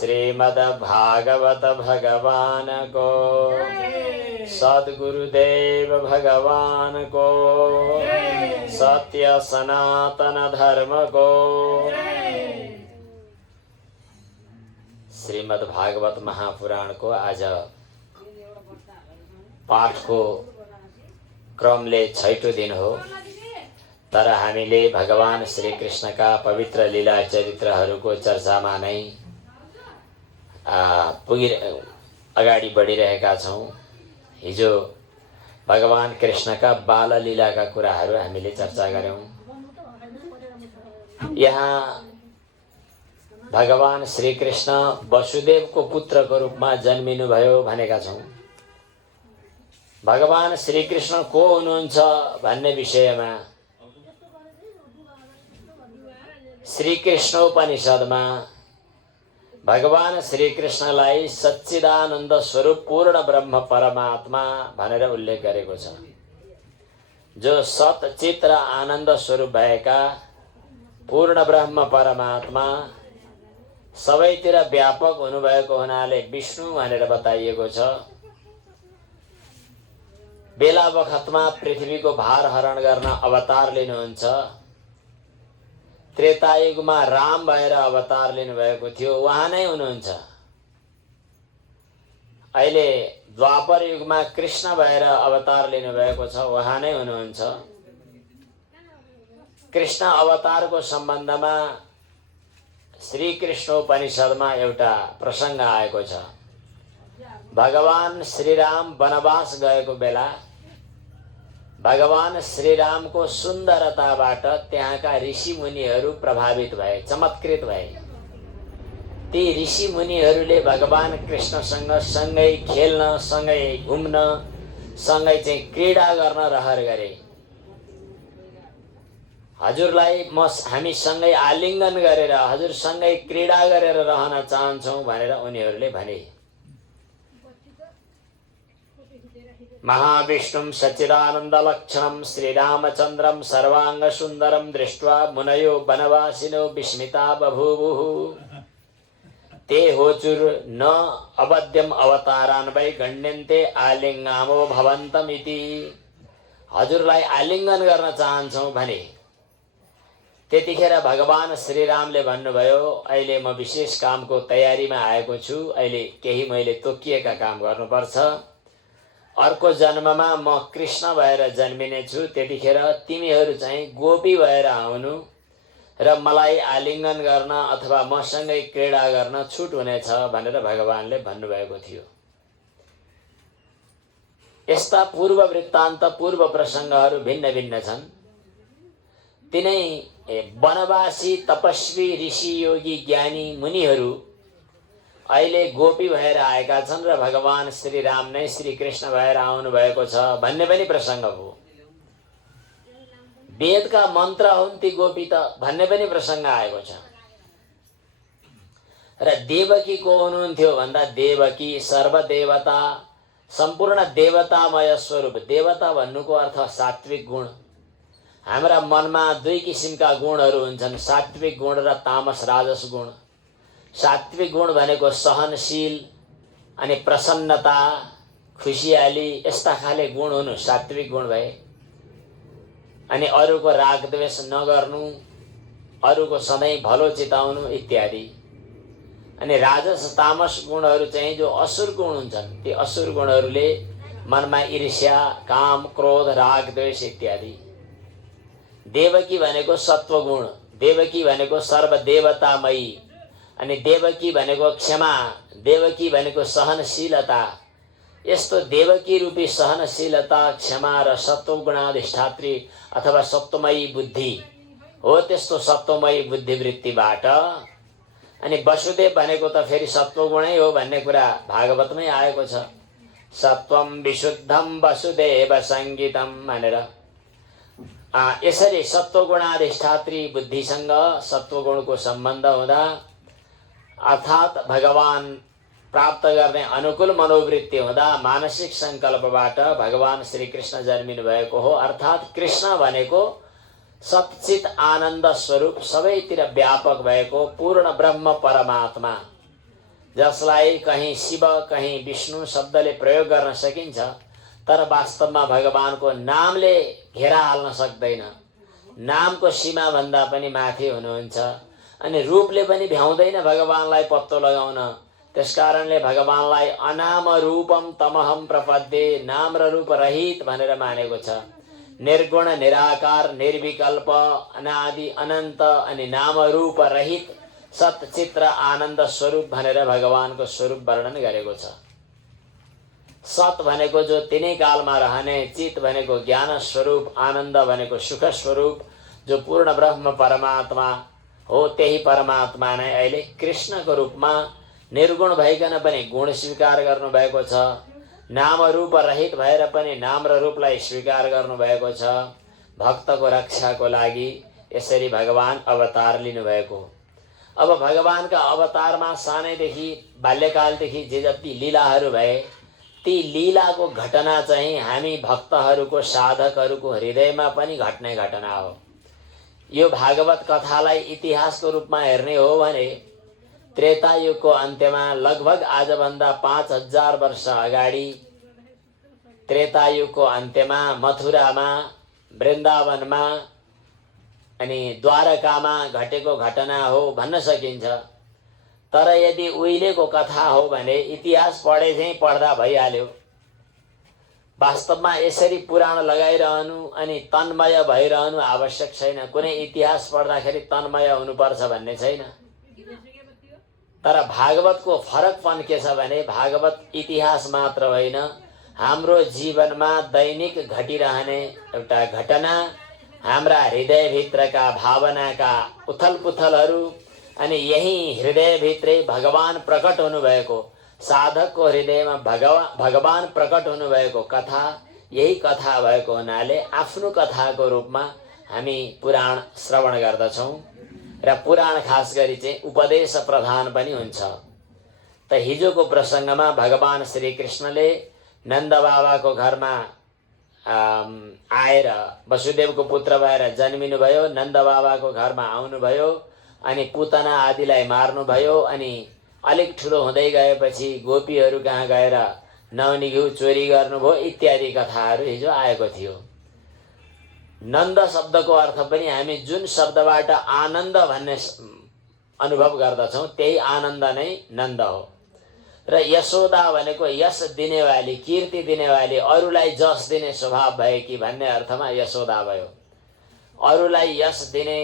श्रीमद्भागवत भगवान को, सद्गुरुदेव भगवान को, सत्य सनातन धर्म को। श्रीमद्भागवत महापुराण को आज पाठ को क्रमले 6ठो दिन हो, तर हामीले भगवान श्री कृष्ण का पवित्र लीला चरित्रहरूको चर्चामा नै अगाडि बढिरहेका छौं। हिजो भगवान कृष्ण का बाल लीला का कुराहरू हामीले चर्चा गर्यौं। यहाँ भगवान श्री कृष्ण वसुदेव को पुत्र को रूपमा जन्मिनु भयो भनेका छौं। भगवान श्री कृष्ण को हुनुहुन्छ भन्ने विषयमा श्री कृष्णोपनिषदमा भगवान श्री कृष्णलाई सच्चिदानन्द स्वरूप पूर्ण ब्रह्म परमात्मा भनेर उल्लेख गरेको छ। जो सत चित र आनन्द स्वरूप भएका पूर्ण ब्रह्म परमात्मा सबैतिर व्यापक हुनुभएको हुनाले विष्णु भनेर बताइएको छ। बेला बखतमा पृथ्वीको भार हरण गर्न अवतार लिनुहुन्छ। त्रेतायुगमा राम भएर अवतार लिनु भएको थियो, उहाँ नै हुनुहुन्छ। अहिले द्वापर युगमा कृष्ण भएर अवतार लिनु भएको छ, उहाँ नै हुनुहुन्छ। कृष्ण अवतारको सम्बन्धमा श्री कृष्णोपनिषदमा एउटा प्रसंग आएको छ। भगवान श्रीराम वनवास गएको बेला भगवान श्रीराम को सुन्दरताबाट त्यहाँका ऋषि मुनिहरू प्रभावित भए, चमत्कृत भए। ती ऋषि मुनिहरूले भगवान कृष्णसँग सँगै खेल्न, सँगै घुम्न, सँगै चाहिँ क्रीडा गर्न रहर गरे। हजुरलाई हामी सँगै आलिङ्गन गरेर हजुर सँगै क्रीडा गरेर रहन चाहन्छौं भनेर उनीहरूले भने। महाविष्णुं सच्चिदानन्दलक्षणं श्रीरामचन्द्रं सर्वांग सुन्दरं दृष्ट्वा मुनयो वनवासिनो विस्मिता बभूवुः। ते होचुर न अवद्यम अवतारान् वै गण्यन्ते आलिङ्गामो भवन्तमिति। हजुरलाई आलिङ्गन गर्न चाहन्छौं भने। त्यतिखेर भगवान श्रीरामले भन्नुभयो, अहिले म विशेष कामको तयारीमा आएको छु, अहिले केही मैले तोकिएका काम गर्नुपर्छ। अर्को जन्ममा म कृष्ण भएर जन्मिने छु, त्यतिखेर तिमीहरू चाहिँ गोपी भएर आउनु र मलाई आलिङ्गन गर्न अथवा मसँगै क्रीडा गर्न छुट हुनेछ भनेर भगवानले भन्नुभएको थियो। यस्ता पूर्व वृत्तान्त पूर्व प्रसंगहरू भिन्न भिन्न छन्। तिनै वनवासी तपस्वी ऋषि योगी ज्ञानी मुनिहरू अहिले गोपी भएर आएका छन् र भगवान श्रीराम नै श्री कृष्ण भएर आउनु भएको छ भन्ने पनि प्रसंग हो। वेदका मन्त्र हुन् ती गोपी त भन्ने पनि प्रसंग आएको छ। र देवकी को हुनुहुन्थ्यो भन्दा देवकी सर्वदेवता सम्पूर्ण देवतामय स्वरूप। देवता भन्नुको अर्थ सात्विक गुण। हाम्रा मनमा दुई किसिमका गुणहरू हुन्छन्, सात्विक गुण र तामस राजस गुण। सात्विक गुण भनेको सहनशील अनि प्रसन्नता, खुशियाली, यस्ता खाले गुण हुनु सात्विक गुण भए। अनि अरूको राग द्वेष नगर्नु, अरूको सधैँ भलो चिताउनु इत्यादि। अनि राजस तामस गुणहरू चाहिँ जो असुर गुण हुन्छन्, ती असुर गुणहरूले मनमा ईर्ष्या, काम, क्रोध, राग द्वेष इत्यादि। देवकी भनेको सत्व गुण। देवकी भनेको सर्वदेवतामयी। अनि देवकी भनेको क्षमा, देवकी भनेको सहनशीलता। यस्तो देवकी रूपी सहनशीलता, क्षमा र सत्वगुणाधिष्ठात्री अथवा सत्वमयी बुद्धि हो। त्यस्तो सत्वमयी बुद्धिवृत्तिबाट अनि वसुदेव भनेको त फेरि सत्वगुणै हो भन्ने कुरा भागवतमै आएको छ। सत्वं विशुद्धं वसुदेव संगीतम भनेर। यसरी सत्वगुणाधिष्ठात्री बुद्धिसँग सत्वगुणको सम्बन्ध हुँदा अर्थात भगवान प्राप्त गर्ने अनुकूल मनोवृत्ति हुँदा मानसिक संकल्पबाट भगवान श्री कृष्ण जन्मिनु भएको हो। अर्थात कृष्ण भनेको सच्चित आनन्द स्वरूप सबैतिर व्यापक भएको पूर्ण ब्रह्म परमात्मा। जसलाई कहीं शिव कहीं विष्णु शब्दले प्रयोग गर्न सकिन्छ, तर वास्तवमा भगवानको नामले घेरा हाल्न सक्दैन। नामको सीमा भन्दा पनि माथि हुनुहुन्छ अनि रूपले पनि भ्याउँदैन भगवानलाई पत्तो लगाउन। त्यसकारणले भगवानलाई अनाम रूपम तमहम प्रपद्ये, नाम र रूप रहित भनेर मानेको छ। निर्गुण निराकार निर्विकल्प अनादि अनन्त अनि नाम रूप रहित सतचित्र आनन्द स्वरूप भनेर भगवानको स्वरूप वर्णन गरेको छ। सत भनेको जो तिनै कालमा रहने, चित भनेको ज्ञान स्वरूप, आनन्द भनेको सुख स्वरूप, जो पूर्ण ब्रह्म परमात्मा हो, त्यही परमात्मा नै अहिले कृष्णको रूपमा निर्गुण भइकन पनि गुण स्वीकार गर्नुभएको छ। नाम रूप रहित भएर पनि नाम र रूपलाई स्वीकार गर्नुभएको छ। भक्तको रक्षाको लागि यसरी भगवान अवतार लिनुभएको। अब भगवानका अवतारमा सानैदेखि बाल्यकालदेखि जे जति लीलाहरू भए, ती लीलाको घटना चाहिँ हामी भक्तहरूको साधकहरूको हृदयमा पनि घट्ने घटना हो। यो भागवत कथालाई इतिहासको रूपमा हेर्ने हो भने त्रेता युगको अन्त्यमा लगभग आजभन्दा 5000 वर्ष अगाडि त्रेता युगको अन्त्यमा मथुरामा, वृन्दावनमा अनि द्वारकामा घटेको घटना हो भन्न सकिन्छ। तर यदि उहिलेको कथा हो भने इतिहास पढे चाहिँ पढ्दा भइहाल्यो। वास्तवमा यसरी पुराण लगाइरहनु अनि तन्मय भइरहनु आवश्यक छैन। कुनै इतिहास पढ्दाखेरि तन्मय हुनुपर्छ भन्ने छैन। तर भागवतको फरकपन के छ भने भागवत इतिहास मात्र होइन, हाम्रो जीवनमा दैनिक घटिरहने एउटा घटना, हाम्रा हृदयभित्रका भावनाका उथलपुथलहरू अनि यही हृदयभित्रै भगवान प्रकट हुनुभएको, साधकको हृदयमा भगवान प्रकट हुनुभएको कथा, यही कथा भएको हुनाले आफ्नो कथाको रूपमा हामी पुराण श्रवण गर्दछौँ र पुराण खास गरी चाहिँ उपदेश प्रधान पनि हुन्छ। त हिजोको प्रसङ्गमा भगवान श्री कृष्णले नन्द बाबाको घरमा आएर वसुदेवको पुत्र भएर जन्मिनुभयो। नन्द बाबाको घरमा आउनुभयो अनि पुतना आदिलाई मार्नुभयो अनि अलिक ठुलो हुँदै गएपछि गोपीहरू कहाँ गएर नवनी घिउ चोरी गर्नुभयो इत्यादि कथाहरू हिजो आएको थियो। नन्द शब्दको अर्थ पनि हामी जुन शब्दबाट आनन्द भन्ने अनुभव गर्दछौँ त्यही आनन्द नै नन्द हो। र यशोदा भनेको यश दिनेवाली, कीर्ति दिनेवाली, अरूलाई जस दिने स्वभाव भएकी भन्ने अर्थमा यशोदा भयो। अरूलाई यश दिने,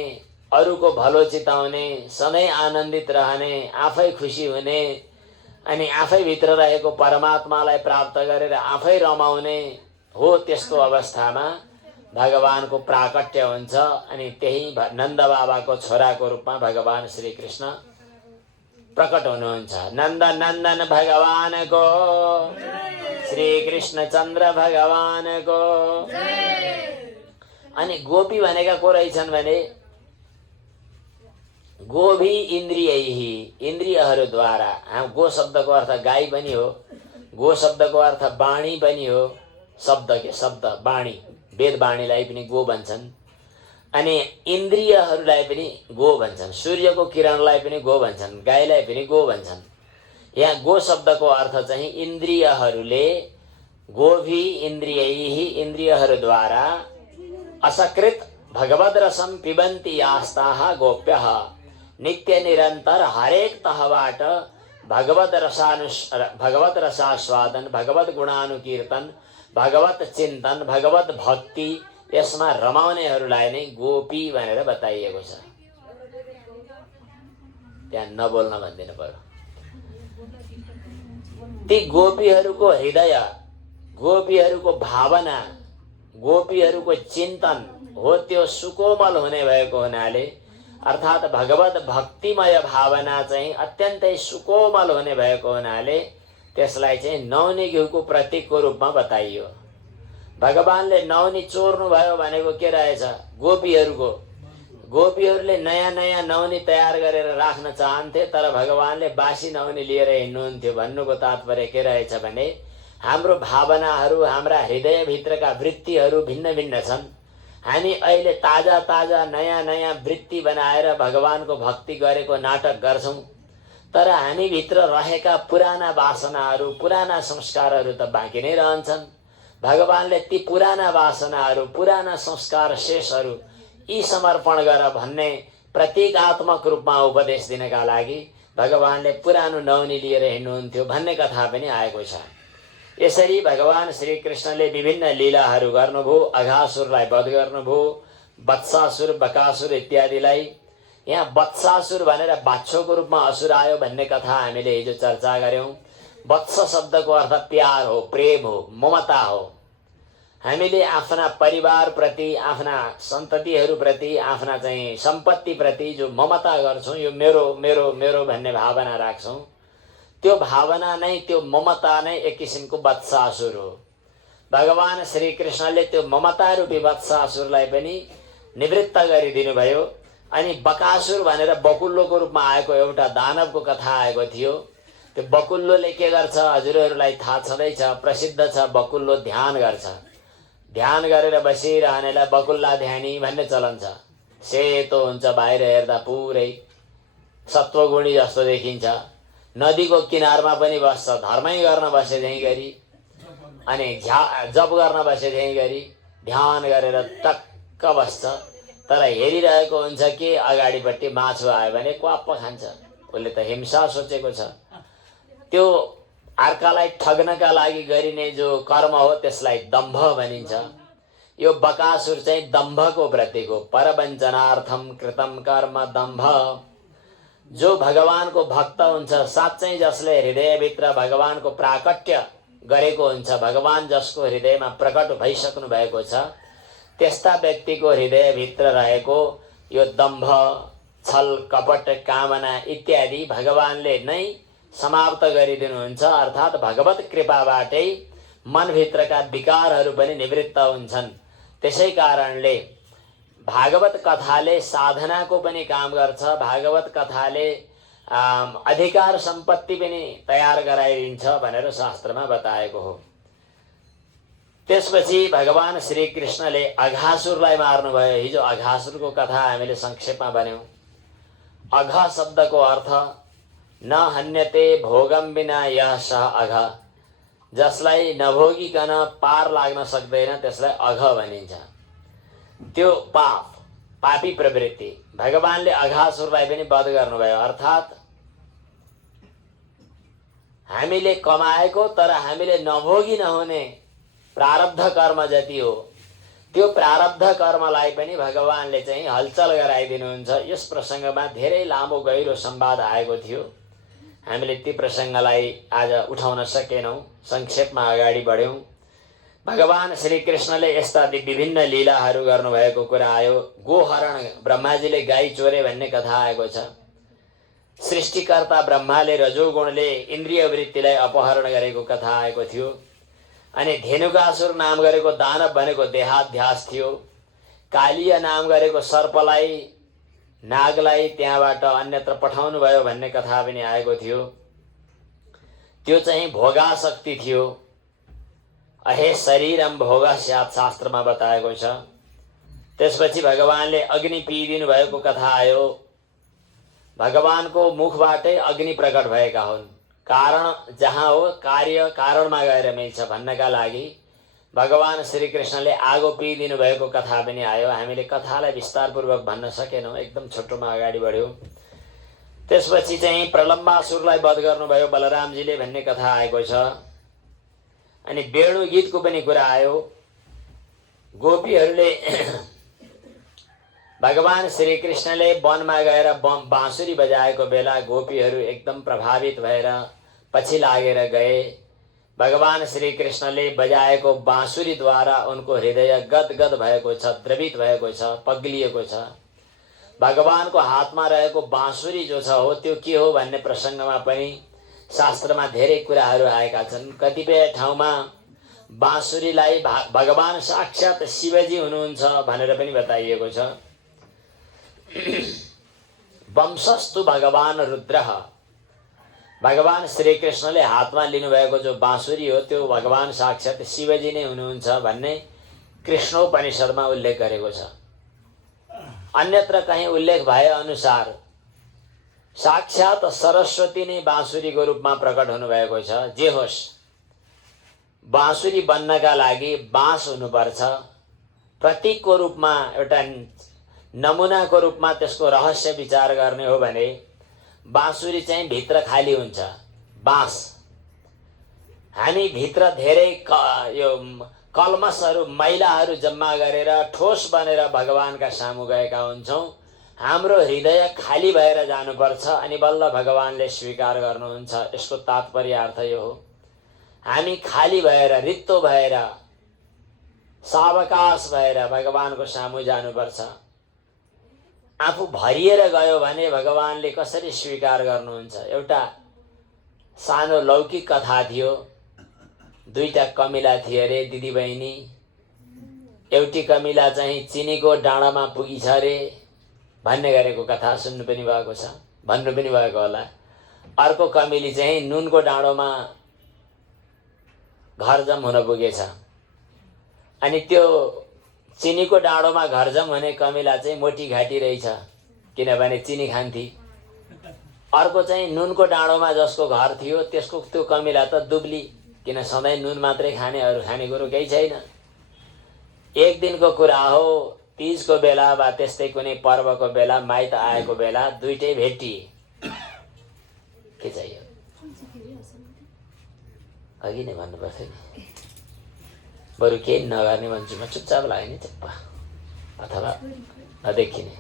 अरूको भलो चिताउने, सधैँ आनन्दित रहने, आफै खुसी हुने अनि आफै भित्र रहेको परमात्मालाई प्राप्त गरेर आफै रमाउने हो। त्यस्तो अवस्थामा भगवानको प्राकट्य हुन्छ अनि त्यही नन्द बाबाको छोराको रूपमा भगवान श्री कृष्ण प्रकट हुनुहुन्छ। नन्द नन्दन भगवानको, श्री कृष्ण चन्द्र भगवानको। अनि गोपी भनेका को रहेछन् भने गोभी इन्द्रियैहि, इन्द्रियहरूद्वारा। गो शब्दको अर्थ गाई पनि हो, गो शब्दको अर्थ वाणी पनि हो। शब्द वाणी, वेद वाणीलाई पनि गो भन्छन् अनि इन्द्रियहरूलाई पनि गो भन्छन्। सूर्यको किरणलाई पनि गो भन्छन्, गाईलाई पनि गो भन्छन्। यहाँ गो शब्दको अर्थ चाहिँ इन्द्रियहरूले, गोभी इन्द्रियैहि, इन्द्रियहरूद्वारा असकृत भगवद रसम पिबन्ति यास्ताः गोप्यः, नित्य निरन्तर हरेक तहबाट भगवत रसास्वादन, भगवत गुणानुकीर्तन, भगवत चिन्तन, भगवत भक्ति यसमा रमाउनेहरूलाई नै गोपी भनेर बताइएको छ। त्यहाँ नबोल्न भनिदिनु पर्यो। ती गोपीहरूको हृदय, गोपीहरूको भावना, गोपीहरूको चिन्तन हो त्यो सुकोमल हुने भएको हुनाले, अर्थात् भगवत भक्तिमय भावना चाहिँ अत्यन्तै सुकोमल हुने भएको हुनाले त्यसलाई चाहिँ नौनी घिउको प्रतीकको रूपमा बताइयो। भगवानले नौनी चोर्नु भयो भनेको के रहेछ? गोपीहरूको, गोपीहरूले नयाँ नयाँ नौनी तयार गरेर राख्न चाहन्थे तर भगवानले बासी नौनी लिएर हिँड्नुहुन्थ्यो। भन्नुको तात्पर्य के रहेछ भने हाम्रो भावनाहरू, हाम्रा हृदयभित्रका वृत्तिहरू भिन्न भिन्न छन्। हामी अहिले ताजा ताजा नयाँ नयाँ वृत्ति बनाएर भगवानको भक्ति गरेको नाटक गर्छौँ, तर हामीभित्र रहेका पुराना वासनाहरू पुराना संस्कारहरू त बाँकी नै रहन्छन्। भगवानले ती पुराना वासनाहरू पुराना संस्कार शेषहरू यी समर्पण गर भन्ने प्रतीकात्मक रूपमा उपदेश दिनका लागि भगवानले पुरानो नौनी लिएर हिँड्नुहुन्थ्यो भन्ने कथा पनि आएको छ। यसरी भगवान श्री कृष्णले विभिन्न लीलाहरू गर्नुभयो। अघासुरलाई वध गर्नुभयो, वत्सासुर बकासुर इत्यादिलाई। यहाँ वत्सासुर भनेर बाछोको रूपमा असुर आयो भन्ने कथा हामीले हिजो चर्चा गर्यौं। वत्स शब्दको अर्थ प्यार हो, प्रेम हो, ममता हो। हामीले आफ्ना परिवार प्रति, आफ्ना सन्ततिहरू प्रति, आफ्ना चाहिँ सम्पत्ति प्रति जो ममता गर्छौं, यो मेरो मेरो मेरो भन्ने भावना राख्छौं, त्यो भावना नै, त्यो ममता नै एक किसिमको वत्सासुर हो। भगवान श्री कृष्णले त्यो ममता रूपी वत्सासुरलाई पनि निवृत्त गरिदिनु भयो। अनि बकासुर भनेर बकुल्लोको रूपमा आएको एउटा दानवको कथा आएको थियो। त्यो बकुल्लोले के गर्छ हजुरहरूलाई थाहा छँदैछ, प्रसिद्ध छ। बकुल्लो ध्यान गर्छ, ध्यान गरेर बसिरहनेलाई बकुल्ला ध्यानी भन्ने चलन छ। सेतो हुन्छ, बाहिर हेर्दा पुरै सत्वगुणी जस्तो देखिन्छ। नदीको किनारमा पनि बस्छ, धर्मै गर्न बसे झैँ गरी, अनि जप गर्न बसे झैँ गरी ध्यान गरेर टक्क बस्छ। तर हेरिरहेको हुन्छ कि अगाडिपट्टि माछो आयो भने क्वाप्प खान्छ। उसले त हिंसा सोचेको छ। त्यो अर्कालाई ठग्नका लागि गरिने जो कर्म हो त्यसलाई दम्भ भनिन्छ। यो बकासुर चाहिँ दम्भको प्रतीक हो। परवञ्चनार्थम कृतम कर्म दम्भ। जो भगवानको भक्त हुन्छ, साँच्चै जसले हृदयभित्र भगवानको प्राकट्य गरेको हुन्छ, भगवान जसको हृदयमा प्रकट भइसक्नु भएको छ, त्यस्ता व्यक्तिको हृदयभित्र रहेको यो दम्भ, छल, कपट, कामना इत्यादि भगवानले नै समाप्त गरिदिनुहुन्छ। अर्थात् भगवत कृपाबाटै मनभित्रका विकारहरू पनि निवृत्त हुन्छन्। त्यसै कारणले भागवत कथाले साधनाको पनि काम गर्छ। भागवत कथाले अधिकार सम्पत्ति पनि तयार गराइदिन्छ भनेर शास्त्रमा बताएको हो। त्यसपछि भगवान श्री कृष्णले अघासुरलाई मार्नुभयो। हिजो अघासुरको कथा हामीले संक्षेपमा भन्यौं। अघ शब्दको अर्थ न हन्यते भोगम बिना यह सह अघ। जसलाई नभोगिकन पार लाग्न सक्दैन त्यसलाई अघ भनिन्छ। त्यो पाप, पापी प्रवृत्ति। भगवानले अघासुरलाई पनि वध गर्नुभयो। अर्थात् हामीले कमाएको तर हामीले नभोगी नहुने प्रारब्ध कर्म जति हो, त्यो प्रारब्ध कर्मलाई पनि भगवानले चाहिँ हलचल गराइदिनुहुन्छ। यस प्रसङ्गमा धेरै लामो गहिरो संवाद आएको थियो। हामीले ती प्रसङ्गलाई आज उठाउन सकेनौं, संक्षेपमा अगाडि बढ्यौं। भगवान श्री कृष्णले यस्ता विभिन्न लीलाहरू गर्नुभएको कुरा आयो। गोहरण, ब्रह्माजीले गाई चोरे भन्ने कथा आएको छ। सृष्टिकर्ता ब्रह्माले रजोगुणले इन्द्रिय वृत्तिलाई अपहरण गरेको कथा आएको थियो। अनि धेनुकासुर नाम गरेको दानव भनेको देहाध्यास थियो। कालिया नाम गरेको सर्पलाई, नागलाई त्यहाँबाट अन्यत्र पठाउनु भयो भन्ने कथा पनि आएको थियो। त्यो चाहिँ भोगाशक्ति थियो। अहे शरीरम भोग स्यात् शास्त्रमा बताएको छ। त्यसपछि भगवानले अग्नि पिइदिनु भएको कथा आयो। भगवानको मुखबाटै अग्नि प्रकट भएका हुन्। कारण जहाँ हो कार्य कारणमा गएर मिल्छ भन्नका लागि भगवान श्री कृष्णले आगो पिइदिनु भएको कथा पनि आयो। हामीले कथालाई विस्तारपूर्वक भन्न सकेनौं, एकदम छोटोमा अगाडि बढ्यौं। त्यसपछि चाहिँ प्रलम्बासुरलाई वध गर्नुभयो बलरामजीले भन्ने कथा आएको छ। अनि वेणु गीतको पनि कुरा आयो। गोपीहरूले भगवान श्री कृष्णले वनमा गएर बाँसुरी बजाएको बेला गोपीहरू एकदम प्रभावित भएर पछि लागेर गए। भगवान श्री कृष्णले बजाएको बाँसुरीद्वारा उनको हृदय गदगद भएको छ, द्रवित भएको छ, पग्लिएको छ। भगवानको हातमा रहेको बाँसुरी जो छ हो त्यो के हो भन्ने प्रसङ्गमा पनि शास्त्रमा धेरै कुराहरू आएका छन्। कतिपय ठाउँमा बाँसुरीलाई भगवान साक्षात शिवजी हुनुहुन्छ भनेर पनि बताइएको छ। वंशस्तु भगवान रुद्रः। भगवान श्री कृष्णले हातमा लिनुभएको जो बाँसुरी हो त्यो भगवान साक्षात शिवजी नै हुनुहुन्छ भन्ने कृष्णोपनिषदमा उल्लेख गरेको छ। अन्यत्र कहीं उल्लेख भए अनुसार साक्षात सरस्वती नै बाँसुरीको रूपमा प्रकट हुनुभएको छ। जे होस्, बाँसुरी बन्नका लागि बाँस हुनुपर्छ। प्रतीकको रूपमा, एउटा नमुनाको रूपमा त्यसको रहस्य विचार गर्ने हो भने बाँसुरी चाहिँ भित्र खाली हुन्छ, बाँस। हामी भित्र धेरै यो कल्मसहरू, मैलाहरू जम्मा गरेर ठोस बनेर भगवानका सामु गएका हुन्छौँ। हाम्रो हृदय खाली भएर जानुपर्छ, अनि बल्ल भगवानले स्वीकार गर्नुहुन्छ। यसको तात्पर्य अर्थ यो हो, हामी खाली भएर, रित्तो भएर, सावकाश भएर भगवानको सामु जानुपर्छ। आफू भरिएर गयो भने भगवानले कसरी स्वीकार गर्नुहुन्छ? एउटा सानो लौकिक कथा थियो। दुईटा कमिला थिए अरे, दिदी बहिनी। एउटी कमिला चाहिँ चिनीको डाँडामा पुगिछ अरे भन्ने गरेको कथा सुन्नु पनि भएको छ, भन्नु पनि भएको होला। अर्को कमिली चाहिँ नुनको डाँडोमा घरजम हुन पुगेछ। अनि त्यो चिनीको डाँडोमा घरजम हुने कमिला चाहिँ मोटी घाटी रहेछ, किनभने चिनी खान्थी। अर्को चाहिँ नुनको डाँडोमा जसको घर थियो त्यसको त्यो कमिला त दुब्ली, किन सधैँ नुन मात्रै खाने, अरू खानेकुरो केही छैन। एक दिनको कुरा हो, तीजको बेला वा त्यस्तै कुनै पर्वको बेला, माइत आएको बेला दुइटै भेटिए। के चाहियो? अघि नै भन्नुपर्छ नि, बरु केही नगर्ने भन्छु म, चुपचाप लाग्यो नि चुप्पा, अथवा नदेखिने।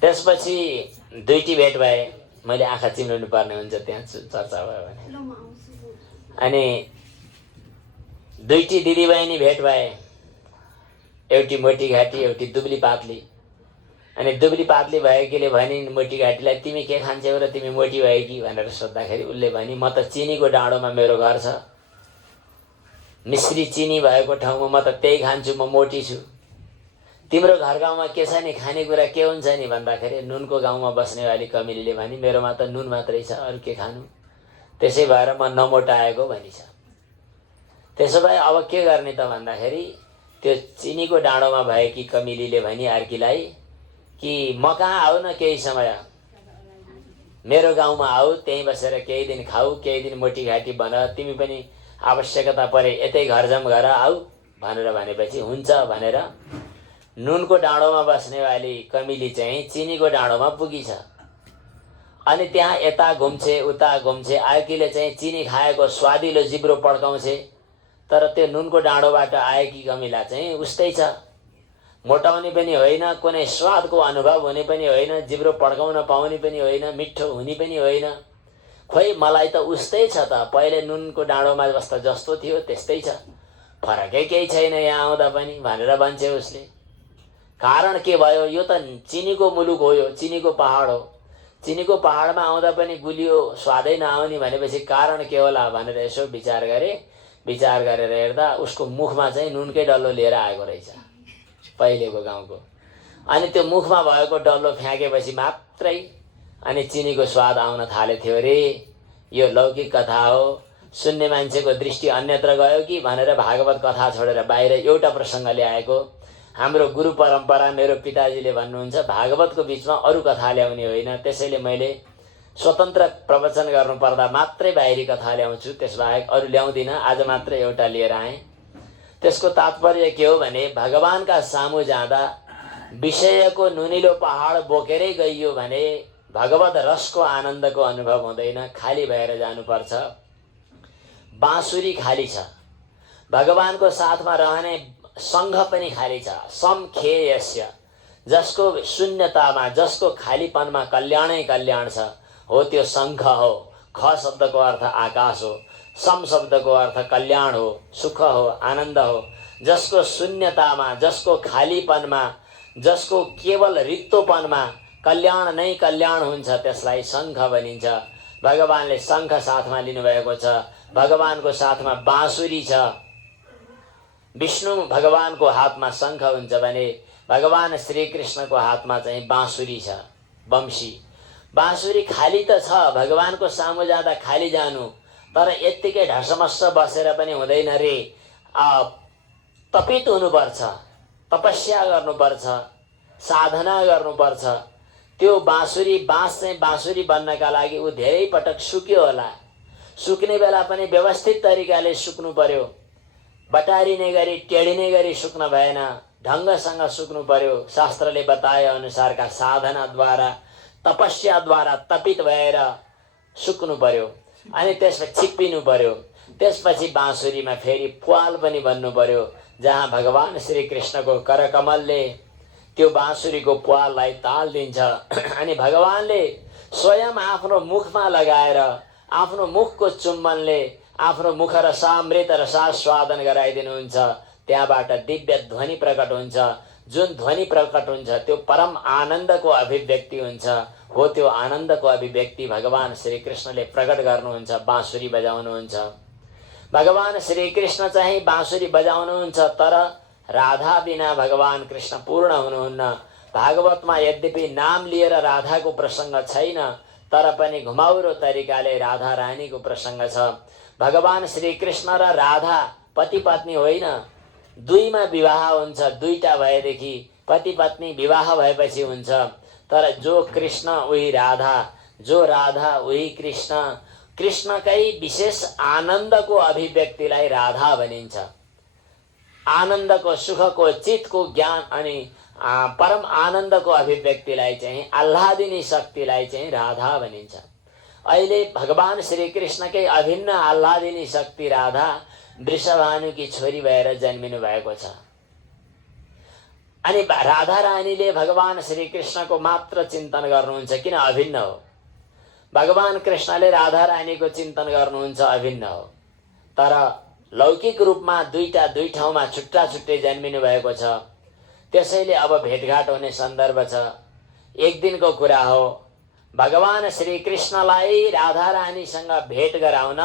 त्यसपछि दुईटी भेट भए। मैले आँखा चिम्लिनु पर्ने हुन्छ त्यहाँ चर्चा भयो भने। अनि दुईटी दिदीबहिनी भेट भए, एउटी मोटी घाटी, एउटी दुब्ली पातली। अनि दुब्ली पातली भएकीले भनी मोटी घाटीलाई, तिमी के खान्छौ र तिमी मोटी भएकी भनेर सोद्धाखेरि उसले भनी, म त चिनीको डाँडोमा मेरो घर छ, मिश्री चिनी भएको ठाउँमा म त त्यही खान्छु, म मोटी छु। तिम्रो घर गाउँमा के छ नि, खानेकुरा के हुन्छ नि भन्दाखेरि नुनको गाउँमा बस्नेवाली कमिलीले भनी, मेरोमा त नुन मात्रै छ, अरू के खानु, त्यसै भएर म नमोटाएको भनिछ। त्यसो भए अब के गर्ने त भन्दाखेरि त्यो चिनीको डाँडोमा भएकी कमिलीले भनी अर्कीलाई कि म कहाँ आऊ न केही समय, मेरो गाउँमा आऊ, त्यहीँ बसेर केही दिन खाऊ, केही दिन मोटी घाटी बन, तिमी पनि आवश्यकता परे यतै घरजम गर आऊ भनेर भनेपछि हुन्छ भनेर नुनको डाँडोमा बस्नेवाली कमिली चाहिँ चिनीको डाँडोमा पुगिछ। अनि त्यहाँ यता घुम्छे उता घुम्छे, आर्कीले चाहिँ चिनी खाएको स्वादिलो जिब्रो पड्काउँछे, तर त्यो नुनको डाँडोबाट आएकी कमिला चाहिँ उस्तै छ, मोटाउने पनि होइन, कुनै स्वादको अनुभव हुने पनि होइन, जिब्रो पड्काउन पाउने पनि होइन, मिठो हुने पनि होइन। खोइ मलाई त उस्तै छ त, पहिले नुनको डाँडोमा बस्दा जस्तो थियो त्यस्तै छ, फरकै केही छैन यहाँ आउँदा पनि भनेर भन्छे उसले। कारण के भयो? यो त चिनीको मुलुक हो, यो चिनीको पहाड हो, चिनीको पहाडमा आउँदा पनि गुलियो स्वादै नआउने भनेपछि कारण के होला भनेर यसो विचार गरे। विचार गरेर हेर्दा उसको मुखमा चाहिँ नुनकै डल्लो लिएर आएको रहेछ पहिलेको गाउँको। अनि त्यो मुखमा भएको डल्लो फ्याँकेपछि मात्रै अनि चिनीको स्वाद आउन थालेथ्यो रे। यो लौकिक कथा हो, सुन्ने मान्छेको दृष्टि अन्यत्र गयो कि भनेर भागवत कथा छोडेर बाहिर एउटा प्रसङ्ग ल्याएको। हाम्रो गुरु परम्परा, मेरो पिताजीले भन्नुहुन्छ भागवतको बिचमा अरू कथा ल्याउने होइन, त्यसैले मैले स्वतन्त्र प्रवचन गर्नुपर्दा मात्रै बाहिरी कथा ल्याउँछु, त्यसबाहेक अरू ल्याउँदिनँ। आज मात्र एउटा लिएर आएँ। त्यसको तात्पर्य के हो भने भगवानका सामु जाँदा विषयको नुनिलो पहाड बोकेरै गइयो भने भगवत रसको आनन्दको अनुभव हुँदैन, खाली भएर जानुपर्छ। बाँसुरी खाली छ, भगवानको साथमा रहने सङ्घ पनि खाली छ। समखेयस्य, जसको शून्यतामा, जसको खालीपनमा कल्याणै कल्याण छ, हो त्यो सङ्घ हो। ख शब्दको अर्थ आकाश हो, सम शब्दको अर्थ कल्याण हो, सुख हो, आनन्द हो। जसको शून्यतामा, जसको खालीपनमा, जसको केवल रित्तोपनमा कल्याण नै कल्याण हुन्छ, त्यसलाई शङ्ख भनिन्छ। भगवानले शङ्ख साथमा लिनुभएको छ। भगवानको साथमा बाँसुरी छ। विष्णु भगवानको हातमा शङ्ख हुन्छ भने भगवान श्रीकृष्णको हातमा चाहिँ बाँसुरी छ, वंशी। बाँसुरी खाली त छ, भगवानको सामु जाँदा खाली जानु, तर यत्तिकै ढसमस्स बसेर पनि हुँदैन रे। तपित हुनुपर्छ, तपस्या गर्नुपर्छ, साधना गर्नुपर्छ, त्यो बाँसुरी बाँस चाहिँ बाँसुरी बन्नका लागि ऊ धेरै पटक सुक्यो होला। सुक्ने बेला पनि व्यवस्थित तरिकाले सुक्नु पर्यो, बटारिने गरी टेढिने गरी सुक्न भएन, ढङ्गसँग सुक्नु पर्यो। शास्त्रले बताए अनुसारका साधनाद्वारा तपस्याद्वारा तपित भएर सुक्नु पर्यो अनि त्यसपछि छिप्पिनु पर्यो। त्यसपछि बाँसुरीमा फेरि प्वाल पनि बन्नु पर्यो, जहाँ भगवान श्री कृष्णको करकमलले त्यो बाँसुरीको प्वाललाई ताल दिन्छ अनि भगवानले स्वयं आफ्नो मुखमा लगाएर आफ्नो मुखको चुम्बनले आफ्नो मुख रसामृत रसास्वादन गराइदिनुहुन्छ। त्यहाँबाट दिव्य ध्वनि प्रकट हुन्छ। जुन ध्वनि प्रकट हुन्छ त्यो परम आनन्दको अभिव्यक्ति हुन्छ। हो त्यो आनन्दको अभिव्यक्ति भगवान श्री कृष्णले प्रकट गर्नुहुन्छ, बाँसुरी बजाउनुहुन्छ। भगवान श्री कृष्ण चाहिँ बाँसुरी बजाउनुहुन्छ, तर राधा बिना भगवान कृष्ण पूर्ण हुनुहुन्न। भागवतमा यद्यपि नाम लिएर राधाको प्रसङ्ग छैन, तर पनि घुमाउरो तरिकाले राधा रानीको प्रसङ्ग छ। भगवान श्री कृष्ण र राधा पति पत्नी होइन, दुईमा विवाह हुन्छ। दुईटा भएदेखि पति पत्नी विवाह भएपछि हुन्छ। तर जो कृष्ण उही राधा, जो राधा उही कृष्ण। कृष्णकै विशेष आनन्दको अभिव्यक्तिलाई राधा भनिन्छ। आनन्दको, सुखको, चितको ज्ञान अनि परम आनन्दको अभिव्यक्तिलाई चाहिँ, आह्लादिनी शक्तिलाई चाहिँ राधा भनिन्छ। अहिले भगवान श्री कृष्णकै अभिन्न आह्लादिनी शक्ति राधा वृषभानुकी छोरी भएर जन्मिनु भएको छ। अनि राधा रानीले भगवान श्री कृष्णको मात्र चिन्तन गर्नुहुन्छ, किन अभिन्न हो। भगवान कृष्णले राधा रानीको चिन्तन गर्नुहुन्छ, अभिन्न हो। तर लौकिक रूपमा दुई ठाउँमा छुट्टा छुट्टै जन्मिनु भएको छ। त्यसैले अब भेटघाट हुने सन्दर्भ छ। एक दिनको कुरा हो, भगवान श्री कृष्णलाई राधा रानीसँग भेट गराउन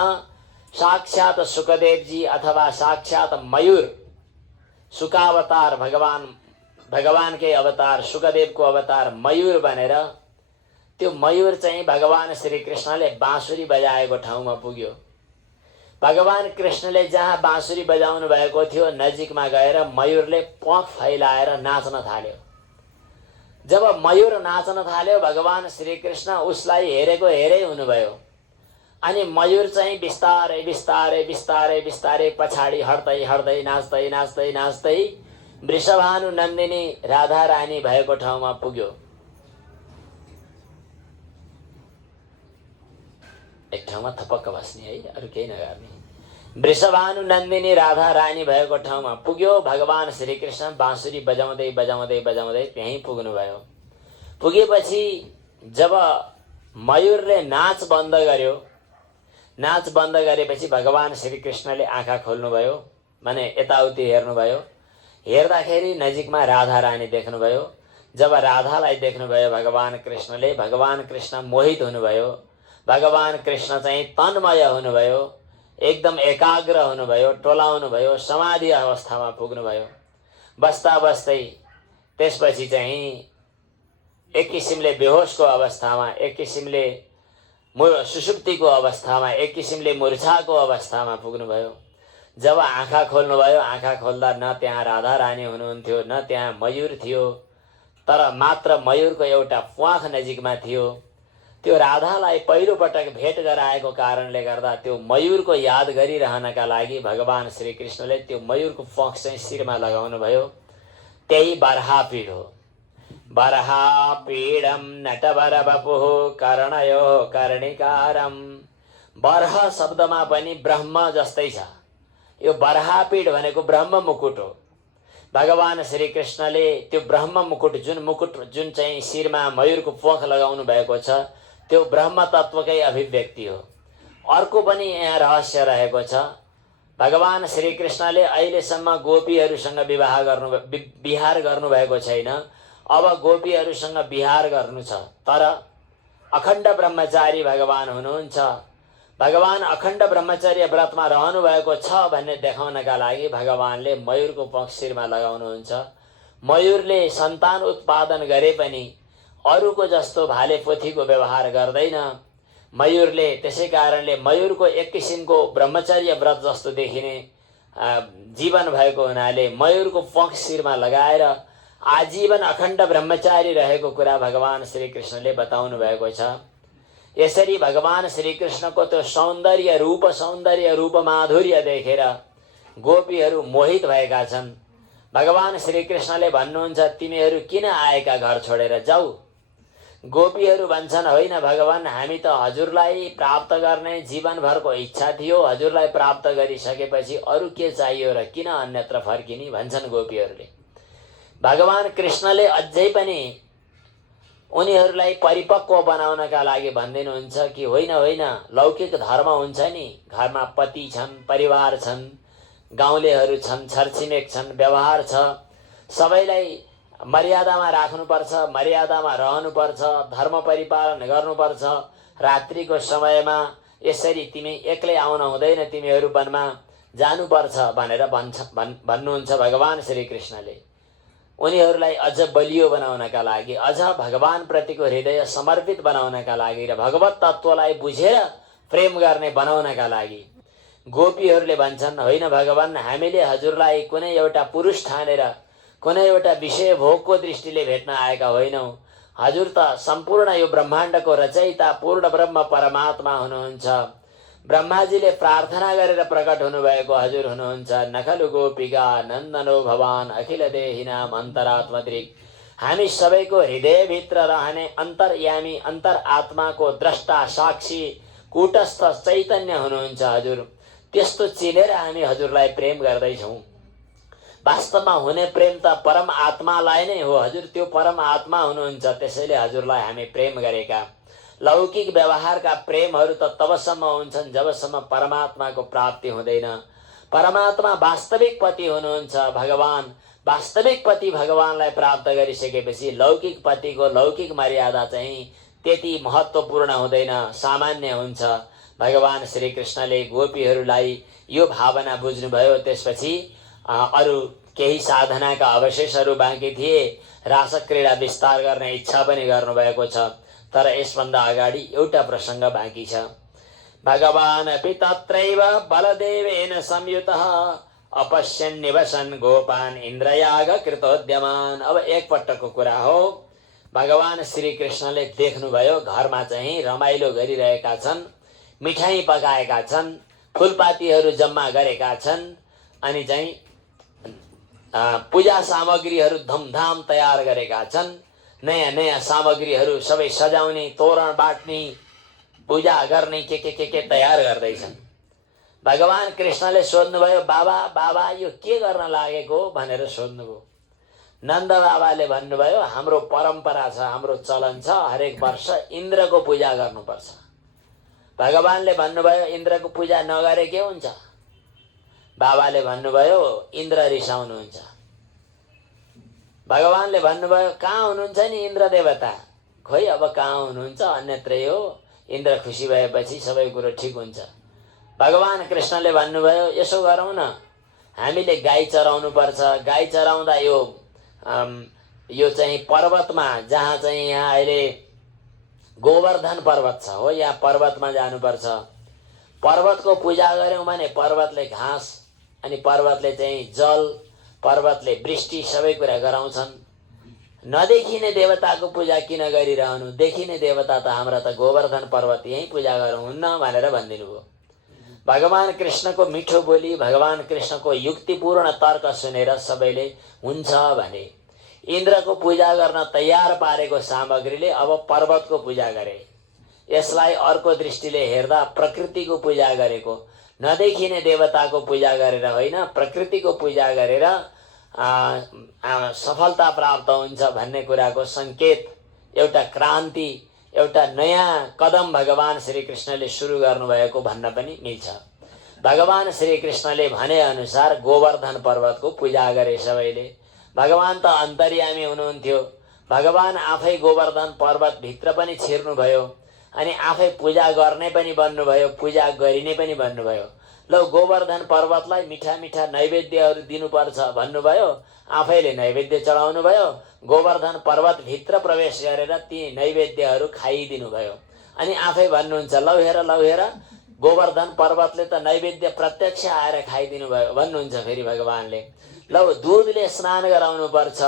साक्षात सुखदेवजी अथवा साक्षात मयूर, सुकावतार भगवानकै अवतार, सुखदेवको अवतार मयूर बनेर त्यो मयूर चाहिँ भगवान श्री कृष्णले बाँसुरी बजाएको ठाउँमा पुग्यो। भगवान कृष्णले जहाँ बाँसुरी बजाउनु भएको थियो नजिकमा गएर मयूरले प्वाख फैलाएर नाच्न थाल्यो। जब मयूर नाच्न थाल्यो, भगवान श्री कृष्ण उसलाई हेरेको हेरै हुनुभयो। अनि मयूर चाहिँ बिस्तारै बिस्तारै बिस्तारै बिस्तारै पछाडि हट्दै हट्दै नाच्दै नाच्दै नाच्दै वृषभानु नन्दिनी राधा रानी भएको ठाउँमा पुग्यो। एक ठाउँमा थपक्क बस्ने है, अरू केही नगर्ने। वृषभानु नन्दिनी राधा रानी भएको ठाउँमा पुग्यो। भगवान श्री कृष्ण बाँसुरी बजाउँदै बजाउँदै बजाउँदै त्यहीँ पुग्नुभयो। पुगेपछि जब मयूरले नाच बन्द गर्यो, नाच बन्द गरेपछि भगवान श्री कृष्णले आँखा खोल्नुभयो, माने यताउति हेर्नुभयो। हेर्दाखेरि नजिकमा राधा रानी देख्नुभयो। जब राधालाई देख्नुभयो भगवान कृष्णले, भगवान कृष्ण मोहित हुनुभयो। भगवान कृष्ण चाहिँ तन्मय हुनुभयो, एकदम एकाग्र हुनुभयो, टोलाउनु भयो, समाधि अवस्थामा पुग्नुभयो। बस्दा बस्दै त्यसपछि चाहिँ एक किसिमले बेहोसको अवस्थामा, एक किसिमले सुषुप्तिको अवस्थामा, एक किसिमले मूर्छाको अवस्थामा पुग्नुभयो। जब आँखा खोल्नुभयो, आँखा खोल्दा न त्यहाँ राधा रानी हुनुहुन्थ्यो, न त्यहाँ मयूर थियो, तर मात्र मयूरको एउटा प्वाख नजिकमा थियो। त्यो राधालाई पहिलोपटक भेट गराएको कारणले गर्दा त्यो मयूरको याद गरिरहनका लागि भगवान श्री कृष्णले त्यो मयूरको प्वाख चाहिँ शिरमा लगाउनु भयो। त्यही बर्हापीड हो। बर्हापीडम नटवर बपुः कर्णयो कर्णिकारम। बर्ह शब्दमा पनि ब्रह्म जस्तै छ। यो बर्हापीड भनेको ब्रह्म मुकुट हो। भगवान श्री कृष्णले त्यो ब्रह्म मुकुट, जुन चाहिँ शिरमा मयूरको प्वाख लगाउनु भएको छ, त्यो ब्रह्म तत्वकै अभिव्यक्ति हो। अर्को पनि यहाँ रहस्य रहेको छ। भगवान श्री कृष्णले अहिलेसम्म गोपीहरूसँग विहार गर्नुभएको छैन। अब गोपीहरूसँग विहार गर्नु छ, तर अखण्ड ब्रह्मचारी भगवान हुनुहुन्छ। भगवान अखण्ड ब्रह्मचर्य व्रतमा रहनु भएको छ भन्ने देखाउनका लागि भगवानले मयूरको प्वाख शिरमा लगाउनुहुन्छ। मयूरले सन्तान उत्पादन गरे पनि अरूको जस्तो भाले पोथीको व्यवहार गर्दैन। मयूरले त्यसै कारणले मयूरको एक किसिमको ब्रह्मचर्य व्रत जस्तो देखिने जीवन भएको हुनाले मयूरको प्वाख शिरमा लगाएर आजीवन अखण्ड ब्रह्मचारी रहेको कुरा भगवान श्री कृष्णले बताउनु भएको छ। यसरी भगवान श्री कृष्णको त्यो सौन्दर्य रूप माधुर्य देखेर गोपीहरू मोहित भएका छन्। भगवान श्री कृष्णले भन्नुहुन्छ, तिमीहरू किन आएका घर छोडेर जाऊ। गोपीहरू भन्छन्, होइन भगवान, हामी त हजुरलाई प्राप्त गर्ने जीवनभरको इच्छा थियो, हजुरलाई प्राप्त गरिसकेपछि अरू के चाहियो र किन अन्यत्र फर्किने भन्छन् गोपीहरूले। भगवान कृष्णले अझै पनि उनीहरूलाई परिपक्व बनाउनका लागि भनिदिनुहुन्छ कि होइन होइन, लौकिक धर्म हुन्छ नि, घरमा पति छन्, परिवार छन्, गाउँलेहरू छन्, छरछिमेक छन्, व्यवहार छ, सबैलाई मर्यादामा राख्नुपर्छ, मर्यादामा रहनुपर्छ, धर्म परिपालन गर्नुपर्छ। रात्रिको समयमा यसरी तिमी एक्लै आउन हुँदैन, तिमीहरू वनमा जानुपर्छ भनेर भन्नुहुन्छ भगवान श्री कृष्णले। उनीहरूलाई अझ बलियो बनाउनका लागि, अझ भगवान प्रतिको हृदय समर्पित बनाउनका लागि र भगवत तत्त्वलाई बुझेर प्रेम गर्ने बनाउनका लागि गोपीहरूले भन्छन्, होइन भगवान, हामीले हजुरलाई कुनै एउटा पुरुष ठानेर कुनै एउटा विषय भोगको दृष्टिले भेट्न आएका होइनौँ। हजुर त सम्पूर्ण यो ब्रह्माण्डको रचयिता पूर्ण ब्रह्म परमात्मा हुनुहुन्छ। ब्रह्माजीले प्रार्थना गरेर प्रकट हुनुभएको हजुर हुनुहुन्छ। नखलु गोपिका नन्दनो भवान अखिल देहिनाम अन्तरात्मदृक्। हामी सबैको हृदयभित्र रहने अन्तर्यामी अन्तरआत्माको द्रष्टा साक्षी कूटस्थ चैतन्य हुनुहुन्छ हजुर। त्यस्तो चिनेर हामी हजुरलाई प्रेम गर्दैछौँ। वास्तवमा हुने प्रेम त परम आत्मालाई नै हो हजुर, त्यो परम आत्मा हुनुहुन्छ, त्यसैले हजुरलाई हामी प्रेम गरेका। लौकिक व्यवहारका प्रेमहरू त तबसम्म हुन्छन् जबसम्म परमात्माको प्राप्ति हुँदैन। परमात्मा वास्तविक पति हुनुहुन्छ भगवान। वास्तविक पति भगवानलाई प्राप्त गरिसकेपछि लौकिक पतिको लौकिक मर्यादा चाहिँ त्यति महत्त्वपूर्ण हुँदैन, सामान्य हुन्छ। भगवान श्री कृष्णले गोपीहरूलाई यो भावना बुझ्नुभयो। त्यसपछि अरू केही साधनाका अवशेषहरू बाँकी थिए। रासक्रीडा विस्तार गर्ने इच्छा पनि गर्नुभएको छ। तर यसभन्दा अगाडि एउटा प्रसङ्ग बाँकी छ। भगवान अपि तत्रैव बलदेवेन संयुतः अपश्यन् निवसन् गोपान् इन्द्रयाग कृतोद्यमान। अब एकपटकको कुरा हो। भगवान श्री कृष्णले देख्नुभयो घरमा चाहिँ रमाइलो गरिरहेका छन्, मिठाई पकाएका छन्, फुलपातीहरू जम्मा गरेका छन्, अनि चाहिँ पूजा सामग्रीहरू धुमधाम तयार गरेका छन्। नयाँ नयाँ सामग्रीहरू सबै सजाउने, तोरण बाट्ने, पूजा गर्ने के तयार गर्दैछन्। भगवान कृष्णले सोध्नुभयो, बाबा बाबा यो के गर्न लागेको भनेर सोध्नुभयो। नन्द बाबाले भन्नुभयो, हाम्रो परम्परा छ, हाम्रो चलन छ, हरेक वर्ष इन्द्रको पूजा गर्नुपर्छ। भगवानले भन्नुभयो, इन्द्रको पूजा नगरे के हुन्छ? बाबाले भन्नुभयो, इन्द्र रिसाउनुहुन्छ। भगवानले भन्नुभयो, कहाँ हुनुहुन्छ नि इन्द्र देवता? खोइ अब कहाँ हुनुहुन्छ, अन्यत्रै हो। इन्द्र खुसी भएपछि सबै कुरो ठिक हुन्छ। भगवान कृष्णले भन्नुभयो, यसो गरौँ न, हामीले गाई चराउनु पर्छ। गाई चराउँदा यो चाहिँ पर्वतमा, जहाँ चाहिँ यहाँ अहिले गोवर्धन पर्वत छ हो, यहाँ पर्वतमा जानुपर्छ। पर्वतको पूजा गऱ्यौँ भने पर्वतले घाँस, अनि पर्वतले चाहिँ जल, पर्वतले वृष्टि सबै कुरा गराउँछन्। नदेखिने देवताको पूजा किन गरिरहनु? देखिने देवता त हाम्रा त गोवर्धन पर्वत, यहीँ पूजा गरौँ हुन्न भनेर भनिदिनु भयो। भगवान कृष्णको मिठो बोली, भगवान कृष्णको युक्तिपूर्ण तर्क सुनेर सबैले हुन्छ भने इन्द्रको पूजा गर्न तयार पारेको सामग्रीले अब पर्वतको पूजा गरे। यसलाई अर्को दृष्टिले हेर्दा प्रकृतिको पूजा गरेको, नदेखिने देवताको पूजा गरेर होइन, प्रकृतिको पूजा गरेर सफलता प्राप्त हुन्छ भन्ने कुराको सङ्केत, एउटा क्रान्ति, एउटा नयाँ कदम भगवान श्री कृष्णले सुरु गर्नुभएको भन्न पनि मिल्छ। भगवान श्री कृष्णले भने अनुसार गोवर्धन पर्वतको पूजा गरे सबैले। भगवान त अन्तर्यामी हुनुहुन्थ्यो। भगवान आफै गोवर्धन पर्वत भित्र पनि छिर्नुभयो, अनि आफै पूजा गर्ने पनि भन्नुभयो, पूजा गरिने पनि भन्नुभयो। ल गोवर्धन पर्वतलाई मिठा मिठा नैवेद्यहरू दिनुपर्छ भन्नुभयो, आफैले नैवेद्य चढाउनु भयो। गोवर्धन पर्वत भित्र प्रवेश गरेर ती नैवेद्यहरू खाइदिनु भयो। अनि आफै भन्नुहुन्छ, लौ हेर गोवर्धन पर्वतले त नैवेद्य प्रत्यक्ष आएर खाइदिनु भयो भन्नुहुन्छ। फेरि भगवानले लौ दुधले स्नान गराउनु पर्छ,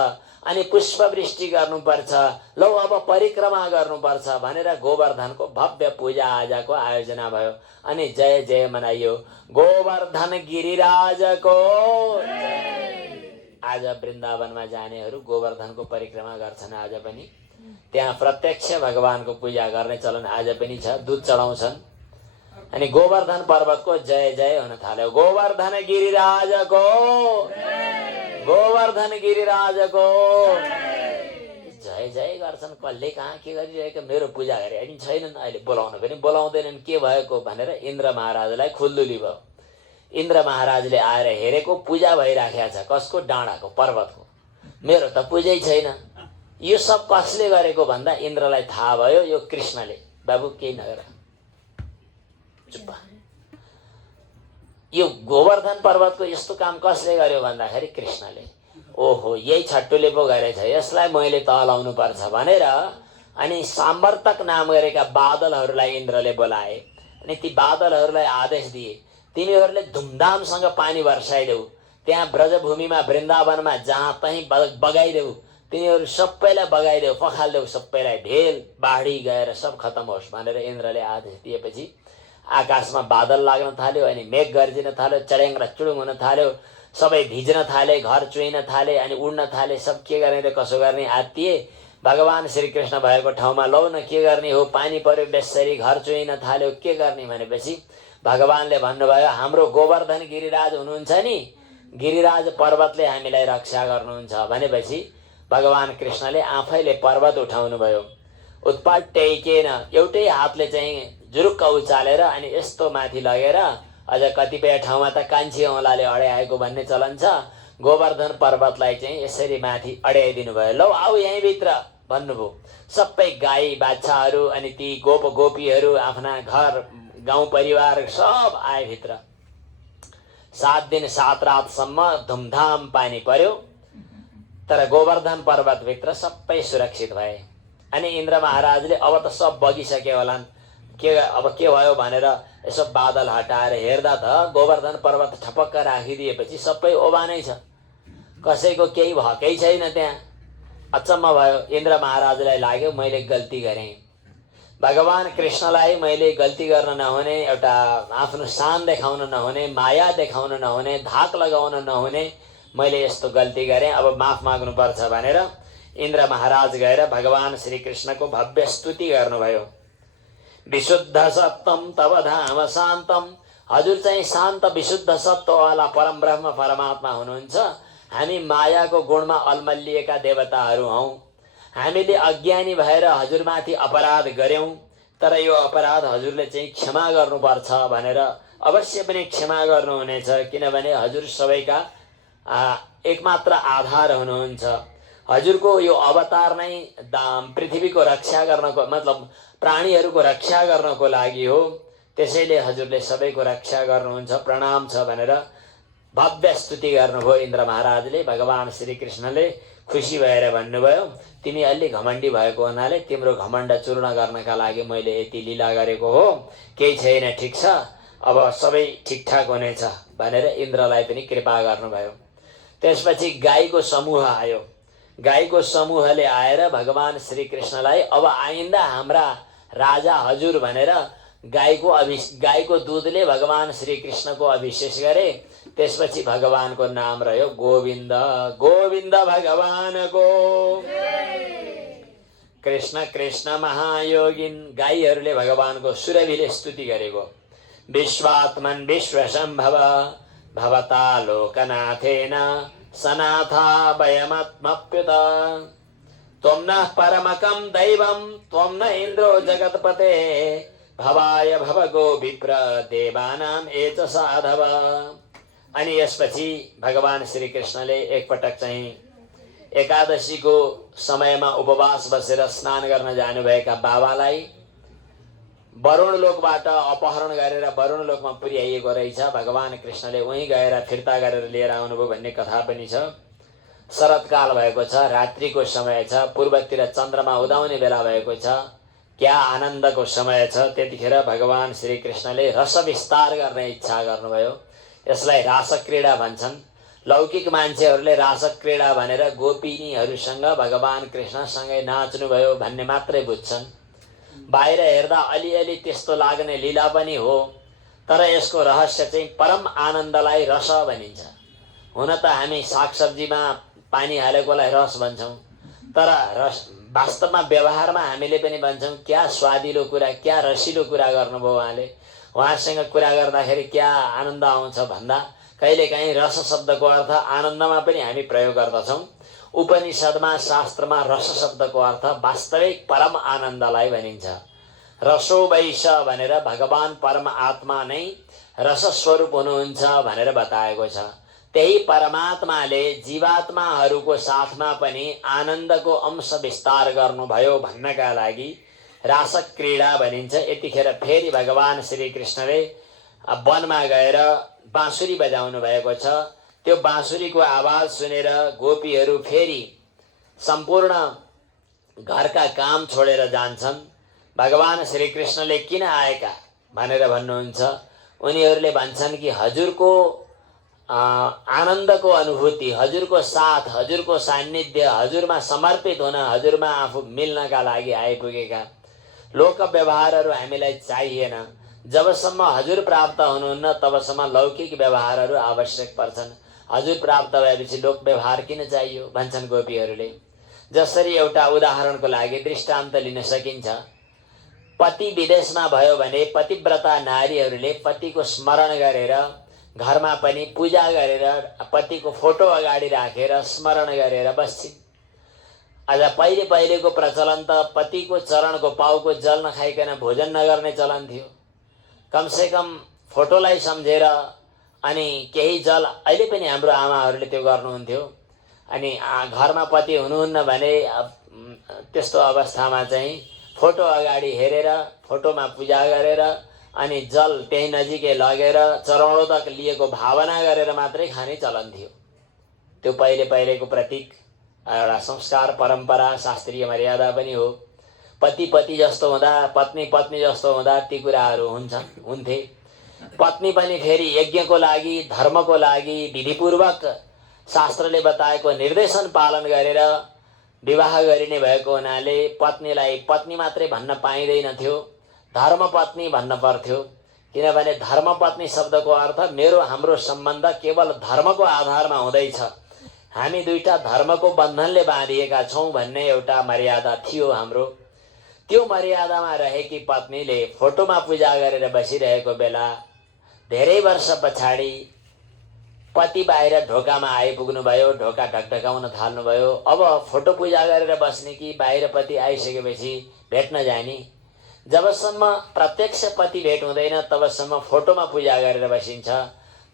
अनि पुष्पवृष्टि गर्नुपर्छ, लौ अब परिक्रमा गर्नुपर्छ भनेर गोवर्धनको भव्य पूजा आजाको आयोजना भयो। अनि जय जय मनाइयो, गोवर्धन गिरिराजको जय। आज वृन्दावनमा जानेहरू गोवर्धनको परिक्रमा गर्छन्। आज पनि त्यहाँ प्रत्यक्ष भगवानको पूजा गर्ने चलन आज पनि छ, दुध चढाउँछन्। अनि गोवर्धन पर्वतको जय जय हुन थाल्यो, गोवर्धन गिरिराजको, गोवर्धन गिरिराजको जय जय गर्छन्। कसले कहाँ के गरिरहेको, मेरो पूजा गरे अनि छैनन्, अहिले बोलाउनु पनि बोलाउँदैनन्, के भएको भनेर इन्द्र महाराजलाई खुल्दुली भयो। इन्द्र महाराजले आएर हेरेको पूजा भइराखेको छ, कसको, डाँडाको, पर्वतको, मेरो त पूजै छैन। यो सब कसले गरेको भन्दा इन्द्रलाई थाहा भयो, यो कृष्णले। बाबु केही नगर, चुप्प। यो गोवर्धन पर्वतको यस्तो काम कसले गर्यो भन्दाखेरि कृष्णले। ओहो, यही छट्टुले पो गरेछ, यसलाई मैले तहलाउनु पर्छ भनेर अनि साम्वर्तक नाम गरेका बादलहरूलाई इन्द्रले बोलाए। अनि ती बादलहरूलाई आदेश दिए, तिमीहरूले धुमधामसँग पानी वर्षाइदेऊ, त्यहाँ ब्रजभूमिमा वृन्दावनमा जहाँ तहीँ बगाइदेऊ, तिनीहरू सबैलाई बगाइदेऊ, पखालिदेऊ, सबैलाई भेल बाढी गएर सब खतम होस् भनेर इन्द्रले आदेश दिएपछि आकाशमा बादल लाग्न थाल्यो, अनि मेघ गर्जिन थाल्यो, चड्याङ र चुडुङ हुन थाल्यो, सबै भिज्न थाले, घर चुहिन थाले, अनि उड्न थाले। सब के गर्ने र कसो गर्ने आत्तिए। भगवान श्रीकृष्ण भएको ठाउँमा लौ न के गर्ने हो, पानी पर्यो बेसरी, घर चुहिन थाल्यो, के गर्ने भनेपछि भगवानले भन्नुभयो, हाम्रो गोवर्धन गिरिराज हुनुहुन्छ नि, गिरिराज पर्वतले हामीलाई रक्षा गर्नुहुन्छ भनेपछि भगवान कृष्णले आफैले पर्वत उठाउनु भयो। उत्पात टेकेन, एउटै हातले चाहिँ जुरुक्क उचालेर अनि यस्तो माथि लगेर, अझ कतिपय ठाउँमा त कान्छी औँलाले अड्याएको भन्ने चलन छ, गोवर्धन पर्वतलाई चाहिँ यसरी माथि अड्याइदिनु भयो। लौ आऊ यहीँभित्र भन्नुभयो। सबै गाई बाछाहरू अनि ती गोप गोपीहरू आफ्ना घर गाउँ परिवार सब आए भित्र। 7 दिन 7 रातसम्म धुमधाम पानी पर्यो, तर गोवर्धन पर्वतभित्र सबै सुरक्षित भए। अनि इन्द्र महाराजले अब त सब बगिसके होलान्, अब के भयो भनेर यसो बादल हटाएर हेर्दा त गोवर्धन पर्वत ठपक्क राखिदिएपछि सबै ओबानै छ, कसैको केही भएकै छैन। त्यहाँ अचम्म भयो। इन्द्र महाराजलाई लाग्यो मैले गल्ती गरेँ, भगवान कृष्णलाई मैले गल्ती गर्न नहुने, एउटा आफ्नो शान देखाउन नहुने, माया देखाउन नहुने, धाक लगाउन नहुने, मैले यस्तो गल्ती गरेँ, अब माफ माग्नुपर्छ भनेर इन्द्र महाराज गएर भगवान श्रीकृष्णको भव्य स्तुति गर्नुभयो। विशुद्ध सत्तम तव धाम शान्तम, हजुर चाहिँ शान्त विशुद्ध सत्ववाला परम ब्रह्म परमात्मा हुनुहुन्छ। हामी मायाको गुणमा अलमल्लिएका देवताहरू हौँ। हामीले अज्ञानी भएर हजुरमाथि अपराध गर्यौँ, तर यो अपराध हजुरले चाहिँ क्षमा गर्नुपर्छ भनेर अवश्य पनि क्षमा गर्नुहुनेछ, किनभने हजुर सबैका एकमात्र आधार हुनुहुन्छ। हजुरको यो अवतार नै पृथ्वीको रक्षा गर्नको, मतलब प्राणीहरूको रक्षा गर्नको लागि हो, त्यसैले हजुरले सबैको रक्षा गर्नुहुन्छ, प्रणाम छ भनेर भव्य स्तुति गर्नुभयो इन्द्र महाराजले। भगवान श्रीकृष्णले खुसी भएर भन्नुभयो, तिमी अलि घमण्डी भएको हुनाले तिम्रो घमण्ड चूर्ण गर्नका लागि मैले यति लीला गरेको हो, केही छैन, ठिक छ, अब सबै ठिकठाक हुनेछ भनेर इन्द्रलाई पनि कृपा गर्नुभयो। त्यसपछि गाईको समूह आयो। गाईको समूहले आएर भगवान श्रीकृष्णलाई अब आइन्दा हाम्रा राजा हजुर भनेर गाईको दुधले भगवान श्रीकृष्णको अभिषेक गरे। त्यसपछि भगवानको नाम रह्यो गोविन्द। गोविन्द भगवानको कृष्ण कृष्ण महायोगिन। गाईहरूले भगवानको सुरभिले स्तुति गरेको। विश्वात्मन विश्वसम्भव भवता लोकनाथेन सनाथा वयमात्मप्युत। त्वं नः परमकं दैवं त्वं न इन्द्रो जगत्पते भवाय भवगो विप्र देवानाम एच साधव। अनि यसपछि भगवान श्रीकृष्णले एकपटक चाहिँ एकादशीको समयमा उपवास बसेर स्नान गर्न जानुभएका बाबालाई वरुण लोकबाट अपहरण गरेर वरुण लोकमा पुर्याइएको रहेछ। भगवान कृष्णले वहीँ गएर फिर्ता गरेर लिएर आउनुभयो भन्ने कथा पनि छ। शरतकाल भएको छ, रात्रिको समय छ, पूर्वतिर चन्द्रमा उदाउने बेला भएको छ, क्या आनन्दको समय छ। त्यतिखेर भगवान श्रीकृष्णले रस विस्तार गर्ने इच्छा गर्नुभयो। यसलाई रासक्रीडा भन्छन्। लौकिक मान्छेहरूले रासक्रीडा भनेर गोपिनीहरूसँग भगवान कृष्णसँगै नाच्नुभयो भन्ने मात्रै बुझ्छन्। बाहिर हेर्दा अलिअलि त्यस्तो लाग्ने लीला पनि हो, तर यसको रहस्य चाहिँ परम आनन्दलाई रस भनिन्छ। हुन त हामी सागसब्जीमा पानी हालेकोलाई रस भन्छौँ, तर रस वास्तवमा व्यवहारमा हामीले पनि भन्छौँ क्या स्वादिलो कुरा, क्या रसिलो कुरा गर्नुभयो उहाँले। उहाँसँग कुरा गर्दाखेरि क्या आनन्द आउँछ भन्दा कहिलेकाहीँ रस शब्दको अर्थ आनन्दमा पनि हामी प्रयोग गर्दछौँ। उपनिषदमा शास्त्रमा रस शब्दको अर्थ वास्तविक परम आनन्दलाई भनिन्छ। रसो वैश भनेर भगवान परम आत्मा नै रस स्वरूप हुनुहुन्छ भनेर बताएको छ। त्यही परमात्माले जीवात्माहरूको साथमा पनि आनन्दको अंश विस्तार गर्नुभयो भन्नका लागि रासक्रीडा भनिन्छ। यतिखेर फेरि भगवान श्रीकृष्णले वनमा गएर बाँसुरी बजाउनु भएको छ। त्यो बाँसुरीको आवाज सुनेर गोपीहरू फेरि सम्पूर्ण घरका काम छोडेर जान्छन्। भगवान श्रीकृष्णले किन आएका भनेर भन्नुहुन्छ। उनीहरूले भन्छन् कि हजुरको आनन्दको अनुभूति, हजुरको साथ, हजुरको सान्निध्य, हजुरमा समर्पित हुन, हजुरमा आफू मिल्नका लागि आइपुगेका। लोक व्यवहारहरू हामीलाई चाहिएन। जबसम्म हजुर प्राप्त हुनुहुन्न तबसम्म लौकिक व्यवहारहरू आवश्यक पर्छन्। हजुर प्राप्त भएपछि लोक व्यवहार किन चाहियो भन्छन् गोपीहरूले। जसरी एउटा उदाहरणको लागि दृष्टान्त लिन सकिन्छ। पति विदेशमा भयो भने पतिव्रता नारीहरूले पतिको स्मरण गरेर घरमा पनि पूजा गरेर पतिको फोटो अगाडि राखेर स्मरण गरेर बस्छिन्। आज पहिलेको प्रचलन त पतिको चरणको पाउको जल नखाइकन भोजन नगर्ने चलन थियो। कमसेकम फोटोलाई सम्झेर अनि केही जल, अहिले पनि हाम्रो आमाहरूले त्यो गर्नुहुन्थ्यो। अनि घरमा पति हुनुहुन्न भने त्यस्तो अवस्थामा चाहिँ फोटो अगाडि हेरेर फोटोमा पूजा गरेर अनि जल त्यही नजिकै लगेर चरणोदक लिएको भावना गरेर मात्रै खाने चलन थियो। त्यो पहिलेको प्रतीक एउटा संस्कार, परम्परा, शास्त्रीय मर्यादा पनि हो। पति जस्तो हुँदा, पत्नी जस्तो हुँदा ती कुराहरू हुन्थे। पत्नी पनि फेरि यज्ञको लागि, धर्मको लागि विधिपूर्वक शास्त्रले बताएको निर्देशन पालन गरेर विवाह गरिने भएको हुनाले पत्नीलाई पत्नी मात्रै भन्न पाइँदैनथ्यो, धर्मपत्नी भन्न पर्थ्यो। किनभने धर्मपत्नी शब्दको अर्थ हाम्रो सम्बन्ध केवल धर्मको आधारमा हुँदैछ, हामी दुईटा धर्मको बन्धनले बाँधिएका छौँ भन्ने एउटा मर्यादा थियो हाम्रो। त्यो मर्यादामा रहेकी पत्नीले फोटोमा पूजा गरेर बसिरहेको बेला धेरै वर्ष पछाडि पति बाहिर ढोकामा आइपुग्नु भयो, ढोका ढकढकाउन थाल्नुभयो। अब फोटो पूजा गरेर बस्ने कि बाहिर पति आइसकेपछि भेट्न जाने। जबसम्म प्रत्यक्ष पति भेट हुँदैन तबसम्म फोटोमा पूजा गरेर बसिन्छ।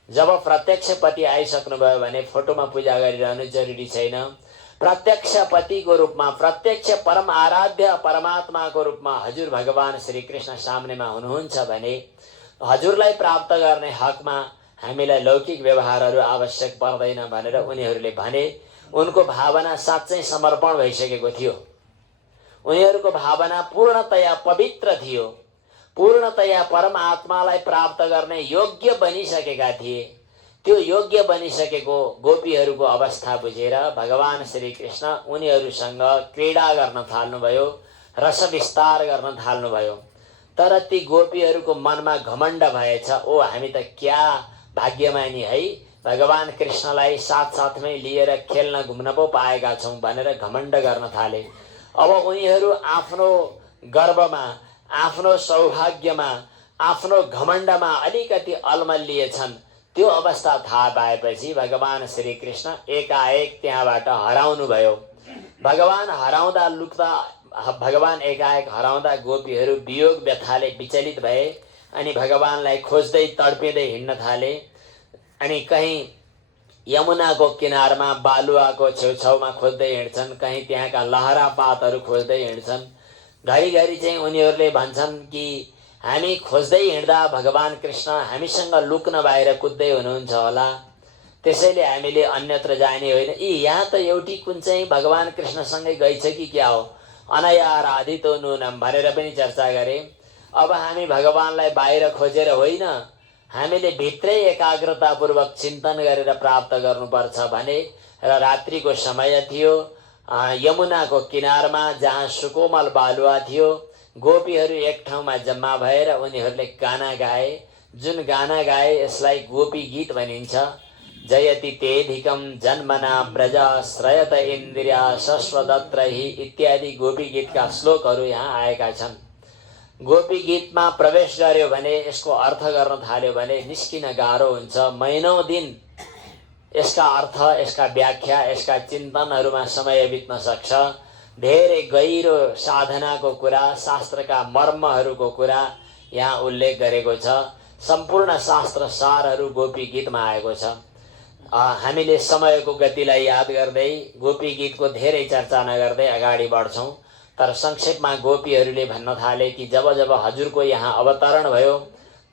जब प्रत्यक्ष पति आइसक्नुभयो भने फोटोमा पूजा गरिरहनु जरुरी छैन। प्रत्यक्ष पतिको रूपमा, प्रत्यक्ष परम आराध्य परमात्माको रूपमा हजुर भगवान श्रीकृष्ण सामनेमा हुनुहुन्छ भने हजुरलाई प्राप्त गर्ने हकमा हामीलाई लौकिक व्यवहारहरू आवश्यक पर्दैन भनेर उनीहरूले भने। उनको भावना साँच्चै समर्पण भइसकेको थियो। उनीहरूको भावना पूर्णतया पवित्र थियो, पूर्णतया परमात्मालाई प्राप्त गर्ने योग्य बनिसकेका थिए। त्यो योग्य बनिसकेको गोपीहरूको अवस्था बुझेर भगवान श्रीकृष्ण उनीहरूसँग क्रीडा गर्न थाल्नुभयो, रस विस्तार गर्न थाल्नुभयो। तर ती गोपीहरूको मनमा घमण्ड भएछ, ओ हामी त क्या भाग्यमानी है, भगवान कृष्णलाई साथसाथमै लिएर खेल्न घुम्न पो पाएका छौँ भनेर घमण्ड गर्न थाले। अब उनीहरू आफ्नो गर्वमा, आफ्नो सौभाग्यमा, आफ्नो घमण्डमा अलिकति अलमल्लिएछन्। त्यो अवस्था थाहा पाएपछि भगवान श्रीकृष्ण एकाएक त्यहाँबाट हराउनु भयो। भगवान एकाएक हराउँदा गोपीहरू वियोग व्यथाले विचलित भए अनि भगवानलाई खोज्दै तडपिँदै हिँड्न थाले। अनि कहीँ यमुनाको किनारमा बालुवाको छेउछाउमा खोज्दै हिँड्छन्, कहीँ त्यहाँका लहरा पातहरू खोज्दै हिँड्छन्। घरिघरि चाहिँ उनीहरूले भन्छन् कि हामी खोज्दै हिँड्दा भगवान कृष्ण हामीसँग लुक्न बाहिर कुद्दै हुनुहुन्छ होला, त्यसैले हामीले अन्यत्र जाने होइन। यहाँ त एउटी कुन चाहिँ भगवान कृष्णसँगै गइछ कि क्या हो, अनयाराधितो नूनम भनेर पनि चर्चा गरे। अब हामी भगवानलाई बाहिर खोजेर होइन, हामीले भित्रै एकाग्रतापूर्वक चिन्तन गरेर प्राप्त गर्नुपर्छ भने र रात्रिको समय थियो। यमुनाको किनारमा जहाँ सुकोमल बालुवा थियो, गोपीहरू एक ठाउँमा जम्मा भएर उनीहरूले गाना गाए। जुन गाना गाए यसलाई गोपी गीत भनिन्छ। जयति तेधिकम जन्मना प्रजा श्रयत इन्द्रिया शश्वदत्रहि इत्यादि गोपी गीतका श्लोकहरू यहाँ आएका छन्। गोपी गीतमा प्रवेश गर्यो भने, यसको अर्थ गर्न थाल्यो भने निस्किन गाह्रो हुन्छ। महिनौं दिन यसका अर्थ, यसका व्याख्या, यसका चिन्तनहरूमा समय बित्न सक्छ। धेरै गहिरो साधनाको कुरा, शास्त्रका मर्महरूको कुरा यहाँ उल्लेख गरेको छ। सम्पूर्ण शास्त्र सारहरू गोपी गीतमा आएको छ। हामीले समयको गतिलाई याद गर्दै गोपी गीतको धेरै चर्चा नगर्दै अगाडि बढ्छौं। तर संक्षेपमा गोपीहरूले भन्न थाले कि जब जब हजुरको यहाँ अवतरण भयो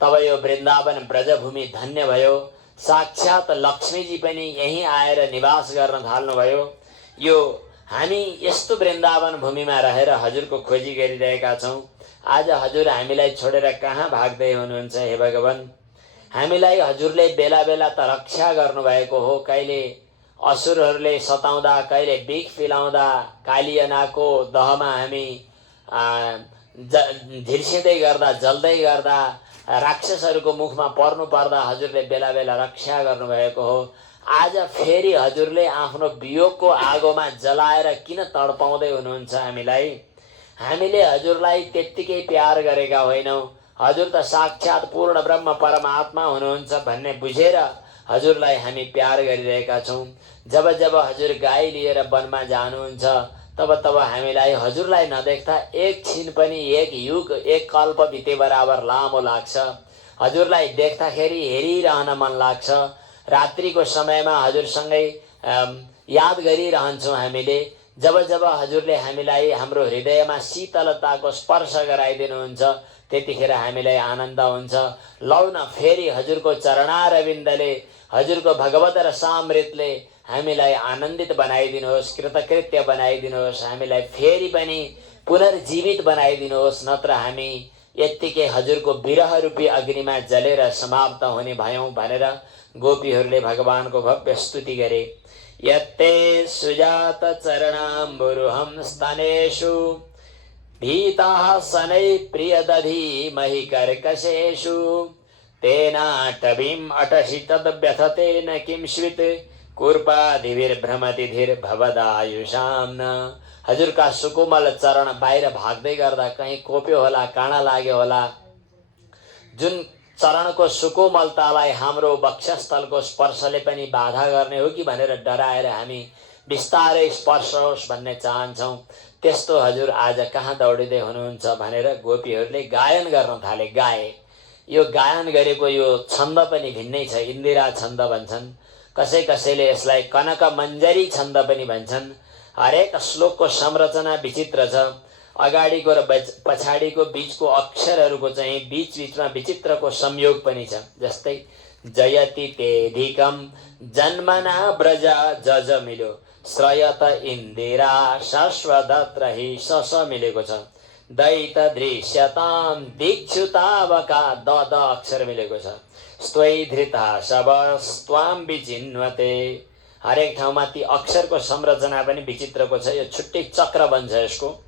तब यो वृन्दावन ब्रजभूमि धन्य भयो। साक्षात लक्ष्मीजी पनि यहीं आएर निवास गर्न थाल्नुभयो। यो हामी यस्तो वृन्दावन भूमिमा रहेर हजुरको खोजी गरिरहेका छौं। आज हजुर हामीलाई छोडेर कहाँ भाग्दै हुनुहुन्छ हे भगवान? हामीलाई हजुरले बेला बेला त रक्षा गर्नुभएको हो। कहिले असुरहरूले सताउँदा, कहिले बिख पिलाउँदा, कालियनाको दहमा हामी झिर्सिँदै गर्दा, जल्दै गर्दा, राक्षसहरूको मुखमा पर्नु पर्दा हजुरले बेला बेला रक्षा गर्नुभएको हो। आज फेरि हजुरले आफ्नो वियोगको आगोमा जलाएर किन तडपाउँदै हुनुहुन्छ हामीलाई? हामीले हजुरलाई त्यत्तिकै प्यार गरेका होइनौं। हजुर त साक्षात पूर्ण ब्रह्म परमात्मा हुनुहुन्छ भन्ने बुझेर हजुरलाई हामी प्यार गरिरहेका छौं। जब जब हजुर गाई लिएर वनमा जानुहुन्छ तब तब हामीलाई हजुरलाई नदेख्दा एक छिन पनि, एक युग, एक कल्प बिते बराबर लामो लाग्छ। हजुरलाई देख्दाखेरि हेरिरहन मन लाग्छ। रात्रिको समयमा हजुरसँगै याद गरिरहन्छौं हामीले। जब जब हजुरले हामीलाई हाम्रो हृदयमा शीतलताको स्पर्श गराइदिनुहुन्छ त्यतिखेर हामीलाई आनन्द हुन्छ। लौ न फेरि हजुरको चरणारविन्दले, हजुरको भगवत रसामृतले हामीलाई आनन्दित बनाइदिनुहोस्, कृतकृत्य बनाइदिनुहोस्, हामीलाई फेरि पनि पुनर्जीवित बनाइदिनुहोस्। नत्र हामी यत्तिकै हजुरको विरह रूपी अग्निमा जलेर समाप्त हुने भयौं भनेर गोपीहरूले भगवानको भव्य स्तुति गरे। यत्ते सुजात चरणाम्बुरुहं स्तनेषु भीताः शनै प्रियदधी महि कर्कशेषु तेनाटवीम् अटसि तद्व्यथतेन किं स्वित् कुर्पाधिभिर्भ्रमति धीर्भवदायुषां न। हजुरका सुकोमल चरण बाहिर भाग्दै गर्दा कहीँ कोप्यो होला, काँडा लाग्यो होला। जुन चरणको सुकोमलतालाई हाम्रो वक्षस्थलको स्पर्शले पनि बाधा गर्ने हो कि भनेर डराएर हामी बिस्तारै स्पर्श होस् भन्ने चाहन्छौं। त्यस्तो हजुर आज कहाँ दौडिँदै हुनुहुन्छ भनेर गोपीहरूले गायन गर्न थाले। गाए। यो गायन गरेको यो छन्द पनि भिन्नै छ। इन्दिरा छन्द भन्छन्, कसै कसैले यसलाई कनक मञ्जरी छन्द पनि भन्छन्। हरेक श्लोकको संरचना विचित्र छ। अगाडिको र पछाडिको बीचको अक्षरहरूको चाहिँ बीच बीचमा विचित्रको संयोग पनि छ। जस्तै जयति तेधिकम जन्मना ब्रजा जज मिल्यो, श्रयत इन्दिरा शाश्वदत्रहि सस मिलेको छ। दैत दृश्यताम दिक्षुतावका द अक्षर मिलेको छ। स्त्वै धृता शबस्त्वाम विचिन्वते। हरेक ठाउँमा ती अक्षरको संरचना पनि विचित्रको छ। यो छुट्टै चक्र बन्छ यसको।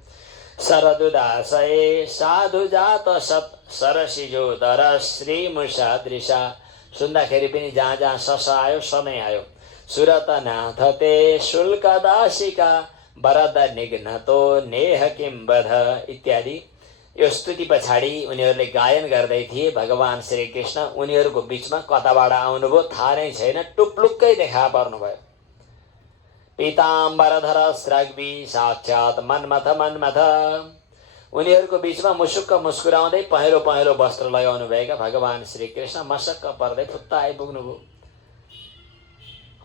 शरदुदासये साधुजात सत सरसिजोदर श्रीमुषादृशा। सुन्दाखेरि पनि जहाँ जहाँ सस आयो सनै आयो। सुरतनाथ ते शुल्कदासिका वरद निघ्नतो नेह किं वध इत्यादि। यो स्तुति पछाडि उनीहरूले गायन गर्दै थिए। भगवान श्री कृष्ण उनीहरूको बीचमा कताबाट आउनुभयो थाहा नै छैन। टुप्लुक्कै देखा पर्नुभयो। पीताम्बरधर स्रग्वी साक्षात मन्मथ मन्मथ। उनीहरूको बीचमा मुसुक्क मुस्कुराउँदै पहेँलो पहेँलो वस्त्र लगाउनु भएका भगवान श्री कृष्ण मसक्क पर्दै फुत्ता आइपुग्नुभयो।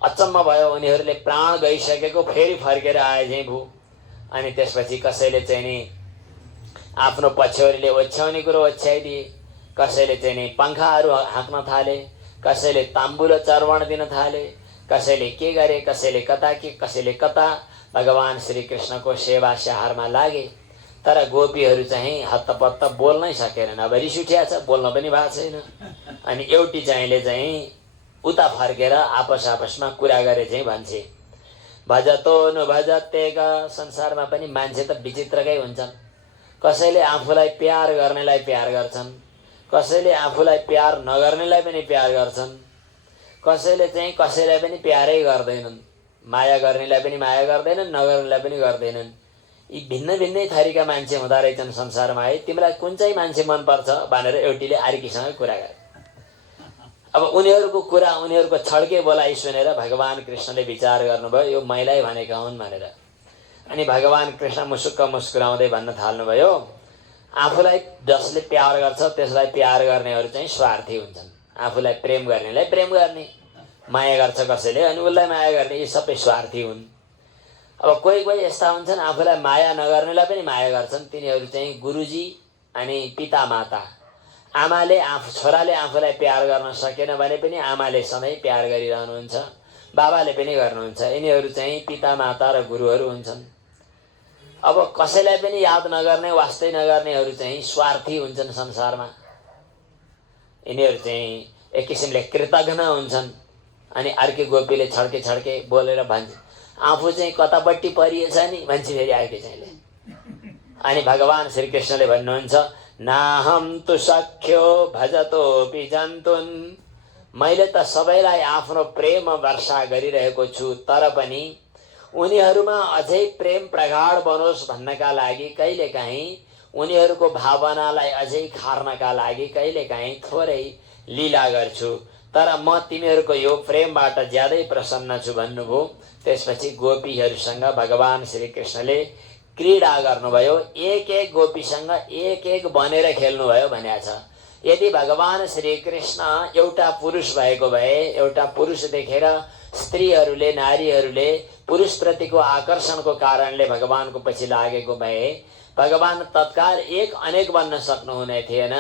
अचम्म भयो। उनीहरूले प्राण गइसकेको फेरि फर्केर आए झैँ भू। अनि त्यसपछि कसैले चाहिँ नि आफ्नो पछ्यौरीले ओछ्याउने कुरो ओछ्याइदिए, कसैले चाहिँ नि पङ्खाहरू हाँक्न थाले, कसैले ताम्बुल चर्वण दिन थाले, कसैले के गरे, कसैले कता के, कसैले कता। भगवान श्री कृष्णको सेवा स्याहारमा लागे। तर गोपीहरू चाहिँ हत्तपत्त बोल्नै सकेनन्। अब रिस उठिया छ, बोल्न पनि भएको छैन। अनि एउटी चाहिँले चाहिँ उता फर्केर आपसमा कुरा गरे चाहिँ भन्छे। भजतो नुभजत्येक। संसारमा पनि मान्छे त विचित्रकै हुन्छन्। कसैले आफूलाई प्यार गर्नेलाई प्यार गर्छन्, कसैले आफूलाई प्यार नगर्नेलाई पनि प्यार गर्छन्, कसैले चाहिँ कसैलाई पनि प्यारै गर्दैनन्, माया गर्नेलाई पनि माया गर्दैनन्, नगर्नेलाई पनि गर्दैनन्। यी भिन्न भिन्नै थरीका मान्छे हुँदो रहेछन् संसारमा है। तिमीलाई कुन चाहिँ मान्छे मनपर्छ भनेर एउटीले अर्कीसँग कुरा गरे। अब उनीहरूको कुरा, उनीहरूको छड्के बोलाइ सुनेर भगवान कृष्णले विचार गर्नुभयो यो मैलाई भनेका हुन् भनेर। अनि भगवान कृष्ण मुसुक्क मुस्कुराउँदै भन्न थाल्नुभयो, आफूलाई जसले प्यार गर्छ त्यसलाई प्यार गर्नेहरू चाहिँ स्वार्थी हुन्छन्। आफूलाई प्रेम गर्नेलाई प्रेम गर्ने, माया गर्छ कसैले अनि उसलाई माया गर्ने, यी सबै स्वार्थी हुन्। अब कोही कोही यस्ता हुन्छन् आफूलाई माया नगर्नेलाई पनि माया गर्छन्, तिनीहरू चाहिँ गुरुजी अनि पिता माता। आमाले छोराले आफूलाई प्यार गर्न सकेन भने पनि आमाले सधैँ प्यार गरिरहनुहुन्छ, बाबाले पनि गर्नुहुन्छ। यिनीहरू चाहिँ पिता माता र गुरुहरू हुन्छन्। अब कसैलाई पनि याद नगर्ने, वास्तै नगर्नेहरू चाहिँ स्वार्थी हुन्छन् संसारमा। यिनीहरू चाहिँ एक किसिमले कृतज्ञ हुन्छन्। अनि अर्की गोपीले छड्के छड्के बोलेर भन्छ, आफू चाहिँ कतापट्टि परिएछ नि भन्छ फेरि अर्की चाहिँले। अनि भगवान श्रीकृष्णले भन्नुहुन्छ, नाहम तु सख्यो भजतोपि जन्तुन। मैले त सबैलाई आफ्नो प्रेम वर्षा गरिरहेको छु, तर पनि उनीहरूमा अझै प्रेम प्रगाढ बनोस् भन्नका लागि कहिलेकाहीँ, उनीहरूको भावनालाई अझै खार्नका लागि कहिलेकाहीँ थोरै लीला गर्छु। तर म तिमीहरूको यो प्रेमबाट ज्यादै प्रसन्न छु भन्नुभयो। त्यसपछि गोपीहरूसँग भगवान श्रीकृष्णले क्रीडा गर्नुभयो। एक एक गोपीसँग एक एक बनेर खेल्नुभयो भनेको छ। यदि भगवान श्रीकृष्ण एउटा पुरुष भएको भए, एउटा पुरुष देखेर स्त्रीहरूले, नारीहरूले पुरुषप्रतिको आकर्षणको कारणले भगवानको पछि लागेको भए भगवान तत्काल एक अनेक बन्न सक्नुहुने थिएन।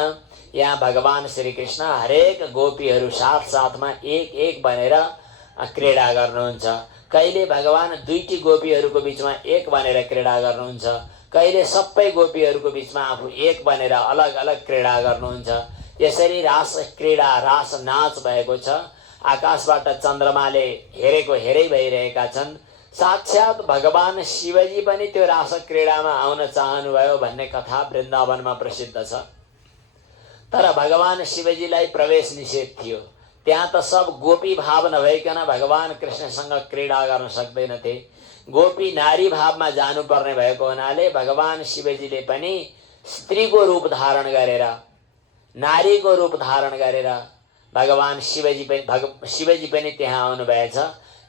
यहाँ भगवान श्रीकृष्ण हरेक गोपीहरू साथ साथमा एक एक बनेर क्रीडा गर्नुहुन्छ। कहिले भगवान दुईटी गोपीहरूको बिचमा एक बनेर क्रीडा गर्नुहुन्छ, कहिले सबै गोपीहरूको बिचमा आफू एक बनेर अलग अलग क्रीडा गर्नुहुन्छ। यसरी रास क्रीडा, रास नाच भएको छ। आकाशबाट चन्द्रमाले हेरेको हेरै भइरहेका छन्। साक्षात भगवान शिवजी पनि त्यो रास क्रीडामा आउन चाहनुभयो भन्ने कथा वृन्दावनमा प्रसिद्ध छ। तर भगवान शिवजीलाई प्रवेश निषेध थियो। त्यहाँ त सब गोपी भाव नभइकन भगवान कृष्णसँग क्रीडा गर्न सक्दैनथे। गोपी नारी भावमा जानुपर्ने भएको हुनाले भगवान शिवजीले पनि स्त्रीको रूप धारण गरेर, नारीको रूप धारण गरेर भगवान शिवजी पनि त्यहाँ आउनुभएछ।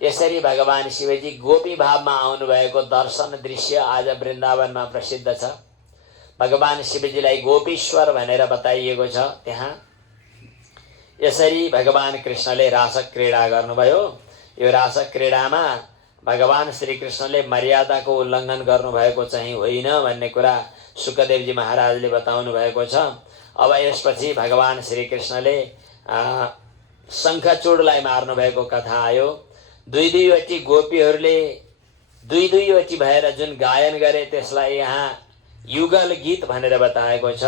यसरी भगवान शिवजी गोपी भावमा आउनुभएको दर्शन दृश्य आज वृन्दावनमा प्रसिद्ध छ। भगवान शिवजीलाई गोपीश्वर भनेर बताइएको छ त्यहाँ। यसरी भगवान कृष्णले रास क्रीडा गर्नुभयो। यो रास क्रीडामा भगवान श्रीकृष्णले मर्यादाको उल्लङ्घन गर्नुभएको चाहिँ होइन भन्ने कुरा सुखदेवजी महाराजले बताउनु भएको छ। अब यसपछि भगवान श्रीकृष्णले शङ्खचूडलाई मार्नुभएको कथा आयो। दुई दुईवटी गोपीहरूले दुई दुईवटी भएर जुन गायन गरे त्यसलाई यहाँ युगल गीत भनेर बताएको छ।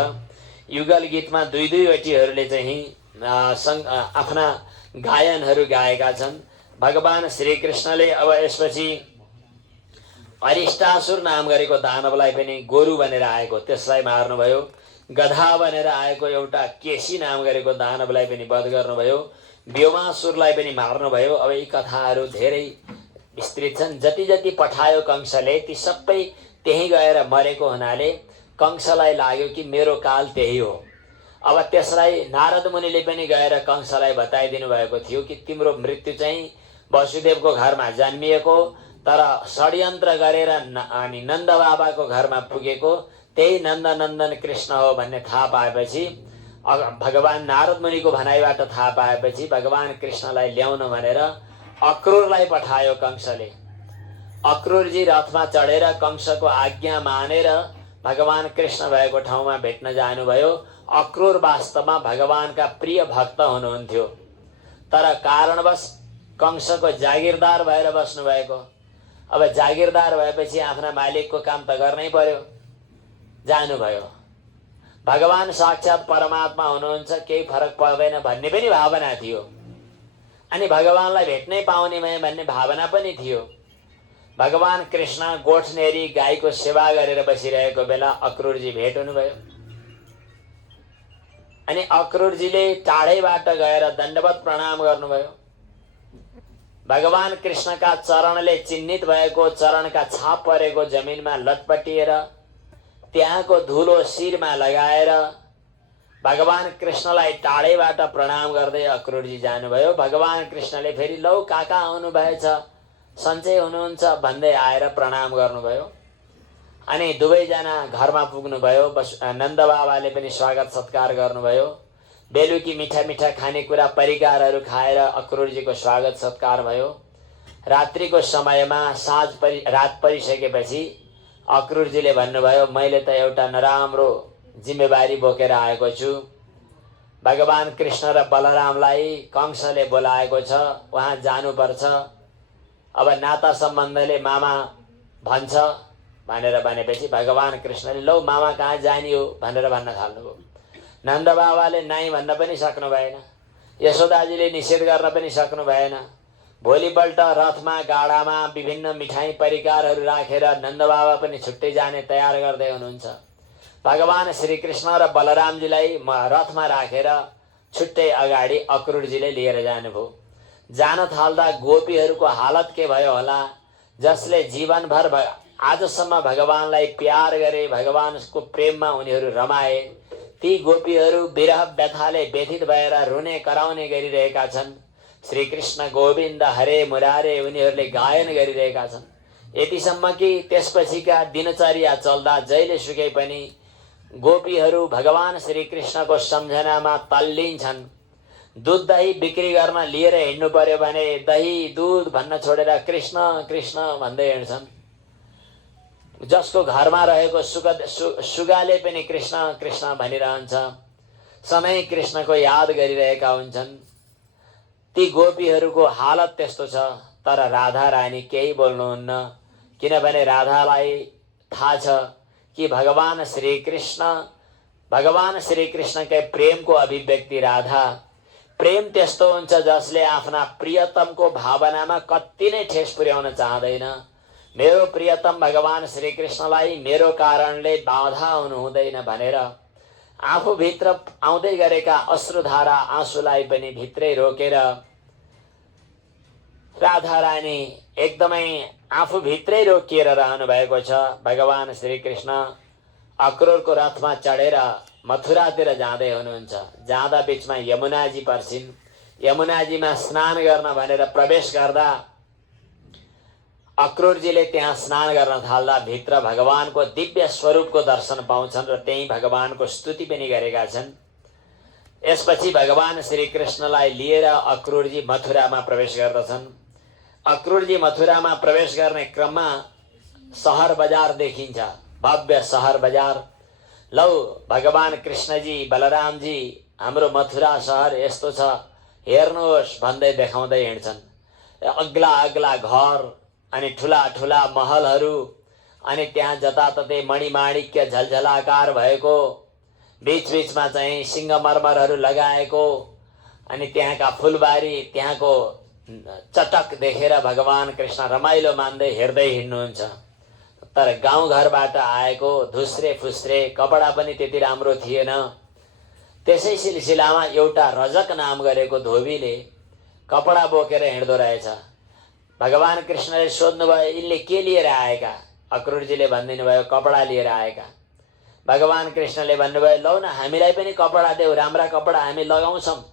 युगल गीतमा दुई दुईवटीहरूले चाहिँ आफ्ना गायनहरू गाएका छन्। भगवान श्रीकृष्णले अब यसपछि अरिष्टासुर नाम गरेको दानवलाई पनि गोरु बनेर आएको त्यसलाई मार्नुभयो। गधा बनेर आएको एउटा केसी नाम गरेको दानवलाई पनि वध गर्नुभयो। व्योमासुरलाई पनि मार्नुभयो। अब यी कथाहरू धेरै विस्तृत छन्। जति जति पठायो कंसले ती सबै त्यही गएर मरेको हुनाले कंसलाई लाग्यो कि मेरो काल त्यही हो। अब त्यसलाई नारद मुनिले पनि गएर कंसलाई बताइदिनु भएको थियो कि तिम्रो मृत्यु चाहिँ वसुदेवको घरमा जन्मिएको तर षड्यन्त्र गरेर अनि नन्द बाबाको घरमा पुगेको त्यही नन्दनन्दन कृष्ण हो भन्ने थाहा पाएपछि, भगवान नारद मुनिको भनाइबाट थाहा पाएपछि भगवान कृष्णलाई ल्याउन भनेर अक्रूरलाई पठायो कंसले। अक्रूरजी रथमा चढेर कंसको आज्ञा मानेर भगवान कृष्ण भएको ठाउँमा भेट्न जानुभयो। अक्रूर वास्तवमा भगवानका प्रिय भक्त हुनुहुन्थ्यो, तर कारणवश कंसको जागिरदार भएर बस्नु भएको। अब जागिरदार भएपछि आफ्ना मालिकको काम त गर्नै पर्यो। जानुभयो। भगवान साक्षात परमात्मा हुनुहुन्छ, केही फरक पर्दैन भन्ने पनि भावना थियो। अनि भगवानलाई भेट्नै पाउने भए भन्ने भावना पनि थियो। भगवान कृष्ण गोठनेरी गाईको सेवा गरेर बसिरहेको बेला अक्रूरजी भेट हुनुभयो। अनि अक्रूरजीले टाढैबाट गएर दण्डवत प्रणाम गर्नुभयो। भगवान कृष्णका चरणले चिन्हित भएको, चरणका छाप परेको जमिनमा लटपटिएर त्यहाँको धुलो शिरमा लगाएर भगवान कृष्णलाई टाढैबाट प्रणाम गर्दै अक्रूरजी जानुभयो। भगवान कृष्णले फेरि लौ काका आउनुभएछ, सन्चै हुनुहुन्छ भन्दै आएर प्रणाम गर्नुभयो। अनि दुवैजना घरमा पुग्नुभयो। नन्द बाबाले पनि स्वागत सत्कार गर्नुभयो। बेलुकी मिठा मिठा खानेकुरा परिकारहरू खाएर अक्रूरजीको स्वागत सत्कार भयो। रात्रिको समयमा रात परिसकेपछि अक्रूरजीले भन्नुभयो, मैले त एउटा नराम्रो जिम्मेवारी बोकेर आएको छु। भगवान कृष्ण र बलरामलाई कंसले बोलाएको छ, वहाँ जानुपर्छ। अब नाता सम्बन्धले मामा भन्छ भनेर भनेपछि भगवान कृष्णले लौ मामा कहाँ जाने हो भनेर भन्न थाल्नुभयो। नन्द बाबाले नाइ भन्न पनि सक्नु भएन, यशोदाजीले निषेध गर्न पनि सक्नु भएन। भोलिपल्ट रथमा गाडामा विभिन्न मिठाई परिकारहरू राखेर नन्द बाबा पनि छुट्टै जाने तयार गर्दै हुनुहुन्छ। भगवान श्रीकृष्ण र बलरामजीलाई रथमा राखेर छुट्टै अगाडि अक्रूरजीले लिएर जानुभयो। जान थाल्दा गोपीहरूको हालत के भयो होला, जसले जीवनभर आजसम्म भगवानलाई प्यार गरे, भगवानको प्रेममा उनीहरू रमाए, ती गोपीहरू विरह व्यथाले व्यथित भएर रुने कराउने गरिरहेका छन्। श्री कृष्ण गोविन्द हरे मुरारे उनीहरूले गायन गरिरहेका छन्। यतिसम्म कि त्यसपछिका दिनचर्या चल्दा जहिले सुकै पनि गोपीहरू भगवान श्री कृष्णको सम्झनामा तल्लिन्छन्। दुध दही बिक्री गर्न लिएर हिँड्नु पर्यो भने दही दुध भन्न छोडेर कृष्ण कृष्ण भन्दै हिँड्छन्। जसको घरमा रहेको सुगाले पनि कृष्ण कृष्ण भनिरहन्छ, सधैँ कृष्णको याद गरिरहेका हुन्छन्। ती गोपीहरूको हालत त्यस्तो छ। तर राधा रानी केही बोल्नुहुन्न, किनभने राधालाई थाहा छ कि भगवान श्रीकृष्णकै प्रेमको अभिव्यक्ति राधा। प्रेम त्यस्तो हुन्छ जसले आफ्ना प्रियतमको भावनामा कति नै ठेस पुर्याउन चाहँदैन। मेरो प्रियतम भगवान श्रीकृष्णलाई मेरो कारणले बाधा हुनु हुँदैन भनेर आफूभित्र आउँदै गरेका अश्रुधारा आँसुलाई पनि भित्रै रोकेर राधा रानी एकदमै आफूभित्रै रोकिएर रहनु भएको छ। भगवान श्रीकृष्ण अक्रूरको रथमा चढेर मथुरातिर जाँदै हुनुहुन्छ। जाँदा बीचमा यमुनाजी पर्छिन्। यमुनाजीमा स्नान गर्न भनेर प्रवेश गर्दा अक्रूरजीले त्यहाँ स्नान गर्न थाल्दा भित्र भगवानको दिव्य स्वरूपको दर्शन पाउँछन् र त्यही भगवानको स्तुति पनि गरेका छन्। यसपछि भगवान श्रीकृष्णलाई लिएर अक्रूरजी मथुरामा प्रवेश गर्दछन्। अक्रूरजी मथुरामा प्रवेश गर्ने क्रममा सहर बजार देखिन्छ, भव्य सहर बजार। लौ भगवान कृष्णजी बलरामजी हाम्रो मथुरा सहर यस्तो छ हेर्नुहोस् भन्दै देखाउँदै हिँड्छन्। अग्ला अग्ला घर अनि ठुला ठुला महलहरू, अनि त्यहाँ जताततै मणिमाणिक्य झलझलाकार भएको, बीचबीचमा चाहिँ सिंहमरमरहरू लगाएको, अनि त्यहाँका फुलबारी, त्यहाँको चटक देखेर भगवान कृष्ण रमाइलो मान्दै हेर्दै हिँड्नुहुन्छ। तर गाउँघरबाट आएको धुस्रे फुस्रे, कपडा पनि त्यति राम्रो थिएन। त्यसै सिलसिलामा एउटा रजक नाम गरेको धोबीले कपडा बोकेर हिँड्दो रहेछ। भगवान कृष्णले सोध्नुभयो यिनले के लिएर आएका? अक्रूरजीले भनिदिनु भयो कपडा लिएर आएका। भगवान कृष्णले भन्नुभयो लौ न हामीलाई पनि कपडा देऊ, राम्रा कपडा हामी लगाउँछौँ,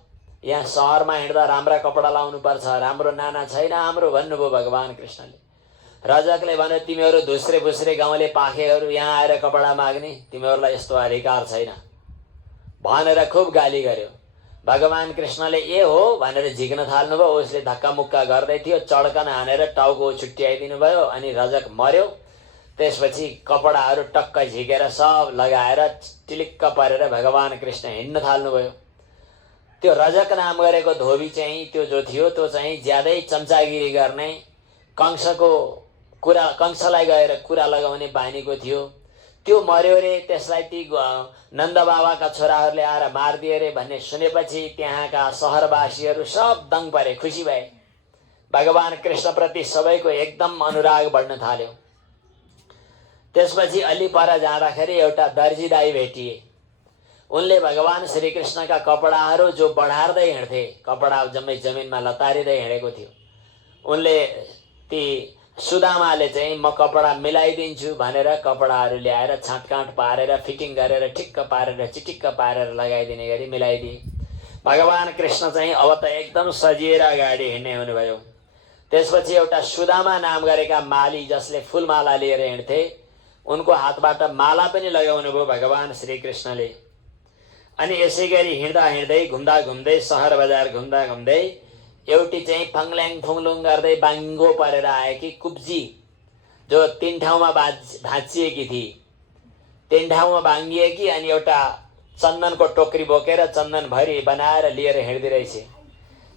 यहाँ सहरमा हिँड्दा राम्रा कपडा लाउनु पर्छ, राम्रो नाना छैन हाम्रो भन्नुभयो भगवान कृष्णले। रजकले भन्यो तिमीहरू धुस्रे फुस्रे गाउँले पाखेहरू यहाँ आएर कपडा माग्ने, तिमीहरूलाई यस्तो अधिकार छैन भनेर खुब गाली गर्यो। भगवान कृष्णले ए हो भनेर झिक्न थाल्नुभयो। उसले धक्का मुक्का गर्दै थियो, चड्कन हानेर टाउको छुट्याइदिनु भयो अनि रजक मर्यो। त्यसपछि कपडाहरू टक्क झिकेर सब लगाएर टिलिक्क परेर भगवान कृष्ण हिँड्न थाल्नुभयो। त्यो रजक नाम गरेको धोबी चाहिँ त्यो जो थियो त्यो चाहिँ ज्यादै चम्चागिरी गर्ने, कंसलाई गएर कुरा लगाउने बानीको थियो। त्यो मर्यो रे, त्यसलाई ती नन्द बाबाका छोराहरूले आएर मारिदिए रे भन्ने सुनेपछि त्यहाँका सहरवासीहरू सब दङ परे, खुसी भए। भगवान कृष्णप्रति सबैको एकदम अनुराग बढ्न थाल्यो। त्यसपछि अलि पर जाँदाखेरि एउटा दर्जी दाई भेटिए। उनले भगवान श्रीकृष्णका कपडाहरू जो बढार्दै हिँड्थे, कपडा जम्मै जमिनमा लतारिँदै हिँडेको थियो, उनले ती सुदामाले चाहिँ म कपडा मिलाइदिन्छु भनेर कपडाहरू ल्याएर छाँटकाँट पारेर फिटिङ गरेर ठिक्क पारेर चिटिक्क पारेर लगाइदिने गरी मिलाइदिए। भगवान कृष्ण चाहिँ अब त एकदम सजिएर अगाडि हिँड्ने हुनुभयो। त्यसपछि एउटा सुदामा नाम गरेका माली जसले फुलमाला लिएर हिँड्थे, उनको हातबाट माला पनि लगाउनु भयो भगवान श्रीकृष्णले। अनि यसै गरी हिँड्दा हिँड्दै घुम्दा घुम्दै सहर बजार घुम्दा घुम्दै एउटी चाहिँ फङल्याङ फुङलुङ गर्दै बाङ्गो परेर आएकी कुब्जी, जो 3 ठाउँमा भाँचिएकी थिए, 3 ठाउँमा भाङ्गिएकी अनि एउटा चन्दनको टोकरी बोकेर चन्दनभरि बनाएर लिएर हिँड्दै रहेछ।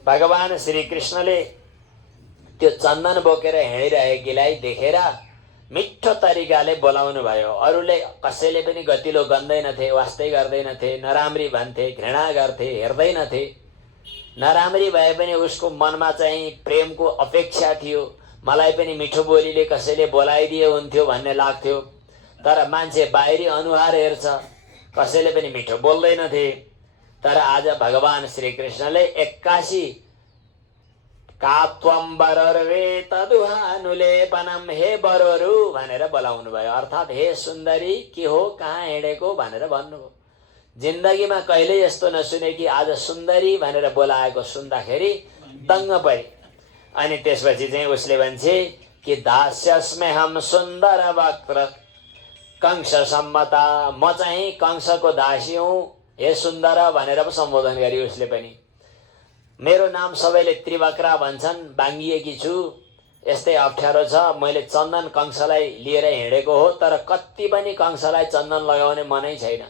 भगवान श्रीकृष्णले त्यो चन्दन बोकेर हिँडिरहेकीलाई देखेर मिठो तरिकाले बोलाउनु भयो। अरूले कसैले पनि गतिलो गन्दैनथे, वास्तै गर्दैनथे, नराम्री भन्थे, घृणा गर्थे, हेर्दैनथे। नराम्री भए पनि उसको मनमा चाहिँ प्रेमको अपेक्षा थियो, मलाई पनि मिठो बोलीले कसैले बोलाइदिए हुन्थ्यो भन्ने लाग्थ्यो। तर मान्छे बाहिरी अनुहार हेर्छ, कसैले पनि मिठो बोल्दैनथे। तर आज भगवान श्रीकृष्णले 81 कात्वम बररवे तदुहानुलेपनम, हे बरहरू भनेर बोलाउनु भयो। अर्थात् हे सुन्दरी के हो, कहाँ हिँडेको भनेर भन्नुभयो। जिन्दगीमा कहिले यस्तो नसुने कि आज सुन्दरी भनेर बोलाएको सुन्दाखेरि दङ्ग परे। अनि त्यसपछि चाहिँ उसले भन्छे कि दास्यस्मे हम सुन्दर वक्त्र कंस सम्मता, म चाहिँ कंसको दासी हुँ हे सुन्दर भनेर पो सम्बोधन गरी उसले पनि। मेरो नाम सबैले त्रिवक्रा भन्छन्, बाङ्गिएकी छु, यस्तै अप्ठ्यारो छ, मैले चन्दन कंसलाई लिएर हिँडेको हो, तर कति पनि कंसलाई चन्दन लगाउने मनै छैन।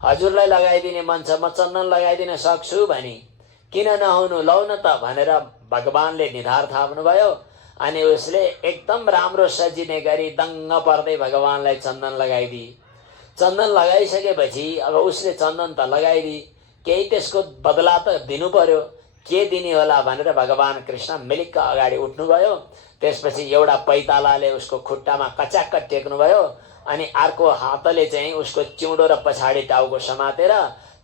हजुरलाई लगाइदिने मन छ, म चन्दन लगाइदिन सक्छु भनी, किन नहुनु, लौ न त भनेर भगवानले निधार थाप्नुभयो। अनि उसले एकदम राम्रो सजिने गरी दङ्ग पर्दै भगवानलाई चन्दन लगाइदिए। चन्दन लगाइसकेपछि अब उसले चन्दन त लगाइदिए, केही त्यसको बदला त दिनु पर्यो, के दिने होला भनेर भगवान कृष्ण मिलिक्क अगाडि उठ्नुभयो। त्यसपछि एउटा पैतालाले उसको खुट्टामा कचाक्क टेक्नुभयो अनि अर्को हातले चाहिँ उसको चिउँडो र पछाडि टाउको समातेर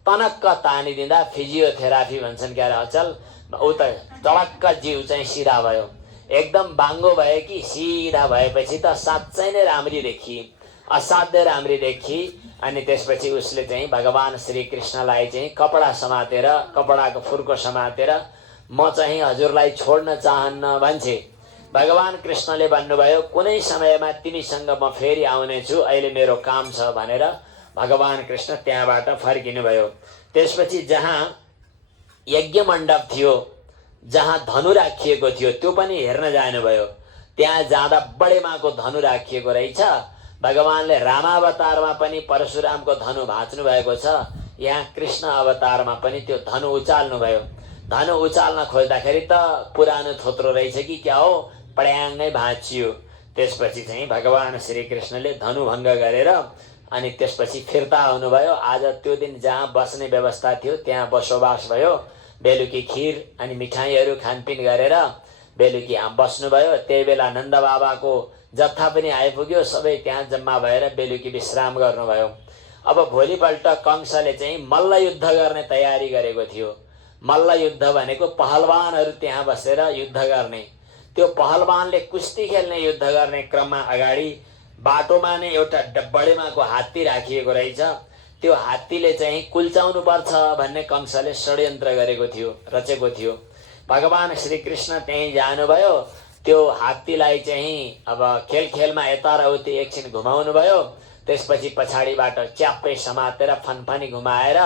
तनक्क तानिदिँदा फिजियोथेरापी भन्छन् क्यारे अचल, ऊ त चडक्क जिउ चाहिँ सिधा भयो, एकदम बाङ्गो भयो कि सिधा भएपछि त साँच्चै नै राम्री देखी, असाध्य राम्री देखी। अनि त्यसपछि उसले चाहिँ भगवान श्रीकृष्णलाई चाहिँ कपडा समातेर, कपडाको फुर्को समातेर म चाहिँ हजुरलाई छोड्न चाहन्न भन्छे। भगवान कृष्णले भन्नुभयो कुनै समयमा तिमीसँग म फेरि आउनेछु, अहिले मेरो काम छ भनेर भगवान कृष्ण त्यहाँबाट फर्किनु भयो। त्यसपछि जहाँ यज्ञ मण्डप थियो, जहाँ धनु राखिएको थियो, त्यो पनि हेर्न जानुभयो। त्यहाँ जाँदा बडेमाको धनु राखिएको रहेछ। भगवानले रामावतारमा पनि परशुरामको धनु भाँच्नु भएको छ, यहाँ कृष्ण अवतारमा पनि त्यो धनु उचाल्नु भयो। धनु उचाल्न खोज्दाखेरि त पुरानो थोत्रो रहेछ कि क्या हो, पड्याङ्गै भाँचियो। त्यसपछि चाहिँ भगवान श्रीकृष्णले धनु भङ्ग गरेर अनि त्यसपछि फिर्ता आउनुभयो। आज त्यो दिन जहाँ बस्ने व्यवस्था थियो त्यहाँ बसोबास भयो। बेलुकी खिर अनि मिठाईहरू खानपिन गरेर बेलुकी बस्नुभयो। त्यही बेला नन्द बाबाको जत्था पनि आइपुग्यो, सबै त्यहाँ जम्मा भएर बेलुकी विश्राम गर्नुभयो। अब भोलिपल्ट कंसले चाहिँ मल्ल युद्ध गर्ने तयारी गरेको थियो। मल्ल युद्ध भनेको पहलवानहरू त्यहाँ बसेर युद्ध गर्ने। त्यो पहलवानले कुस्ती खेल्ने युद्ध गर्ने क्रममा अगाडि बाटोमा नै एउटा बडेमाको हात्ती राखिएको रहेछ। त्यो हात्तीले चाहिँ कुल्चाउनु पर्छ भन्ने कंसले षड्यन्त्र गरेको थियो, रचेको थियो। भगवान श्रीकृष्ण त्यहीँ जानुभयो। त्यो हात्तीलाई चाहिँ अब खेल खेलमा यता र उति एकछिन घुमाउनु भयो। त्यसपछि पछाडिबाट च्याप्पै समातेर फनफनी घुमाएर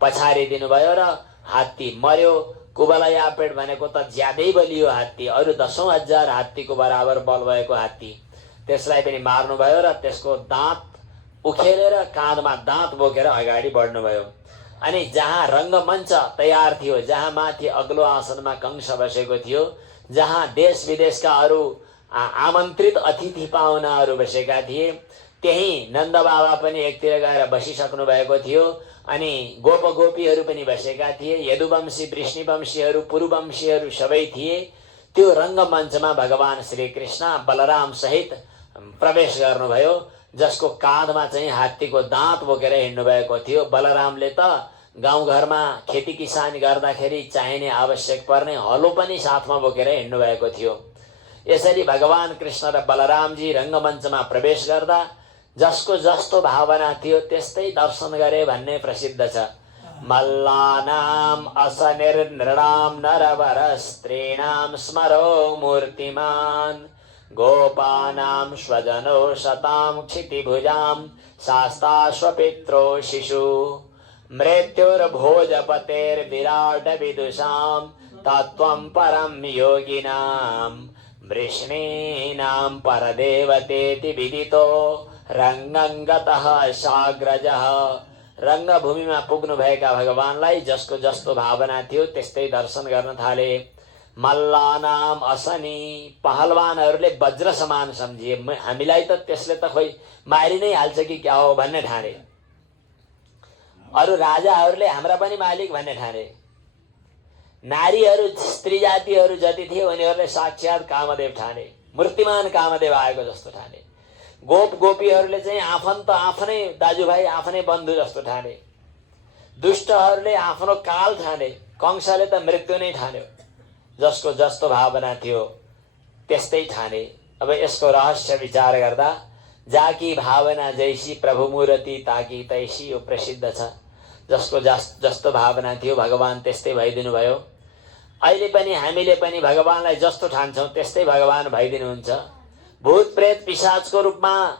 पछाडि दिनुभयो र हात्ती मर्यो। कुबलयापेट भनेको त ज्यादै बलियो हात्ती, अरू 10,000 हात्तीको बराबर बल भएको हात्ती, त्यसलाई पनि मार्नुभयो र त्यसको दाँत उखेलेर काँधमा दाँत बोकेर अगाडि बढ्नुभयो। अनि जहाँ रङ्गमञ्च तयार थियो, जहाँ माथि अग्लो आसनमा कंस बसेको थियो, जहाँ देश विदेशका अरू आमन्त्रित अतिथि पाहुनाहरू बसेका थिए, त्यही नन्द बाबा पनि एकतिर गएर बसिसक्नु भएको थियो अनि गोप गोपीहरू पनि बसेका थिए। यदुवंशी वृष्णिवंशीहरू पुरुवंशीहरू सबै थिए। त्यो रङ्गमञ्चमा भगवान श्री कृष्ण बलराम सहित प्रवेश गर्नुभयो, जसको काँधमा चाहिँ हात्तीको दाँत बोकेर हिँड्नु भएको थियो। बलरामले त गाउँघरमा खेती किसानी गर्दाखेरि चाहिने आवश्यक पर्ने हलो पनि साथमा बोकेर हिँड्नु भएको थियो। यसरी भगवान कृष्ण र बलरामजी रङ्गमञ्चमा प्रवेश गर्दा जसको जस्तो भावना थियो त्यस्तै दर्शन गरे भन्ने प्रसिद्ध छ। मल्लानाम असनिर्नृणाम नरवर स्त्रीणाम स्मरो मूर्तिमान गोपानाम स्वजनो शताम क्षितिभुजाम शास्ताश्वपित्रो शिशु मृत्युर्भोजपतेर्विराट विदुषाम तत्त्वं परम योगिनाम वृष्णीनां परदेवतेति विदितो रङ्गङ्गतः साग्रजः। रङ्गभूमिमा पुग्नु भएका भगवानलाई जसको जस्तो भावना थियो त्यस्तै दर्शन गर्न थाले। मल्लानाम असनी, पहलवानहरूले वज्र समान सम्झिए। हामीलाई त त्यसले त खोइ मारि नै हाल्छ कि क्या हो भन्ने ठाने। अरू राजाहरूले हाम्रा पनि मालिक भन्ने ठाने। नारीहरू स्त्री जातिहरू जति थिए उनीहरूले साक्षात कामदेव ठाने, मूर्तिमान कामदेव आएको जस्तो ठाने। गोप गोपीहरूले चाहिँ आफन्त आफ्नै दाजुभाइ आफ्नै बन्धु जस्तो ठाने। दुष्टहरूले आफ्नो काल ठाने, कंसले त मृत्यु नै ठान्यो। जसको जस्तो भावना थियो त्यस्तै ठाने। अब यसको रहस्य विचार गर्दा जाकी भावना जैसी प्रभु मूर्ति ताकी तैसी यो प्रसिद्ध छ। जसको जस्तो भावना थियो भगवान त्यस्तै भइदिनु भयो। अहिले पनि हामीले पनि भगवानलाई जस्तो ठान्छौँ त्यस्तै भगवान भइदिनुहुन्छ। भूत प्रेत पिशाचको रूपमा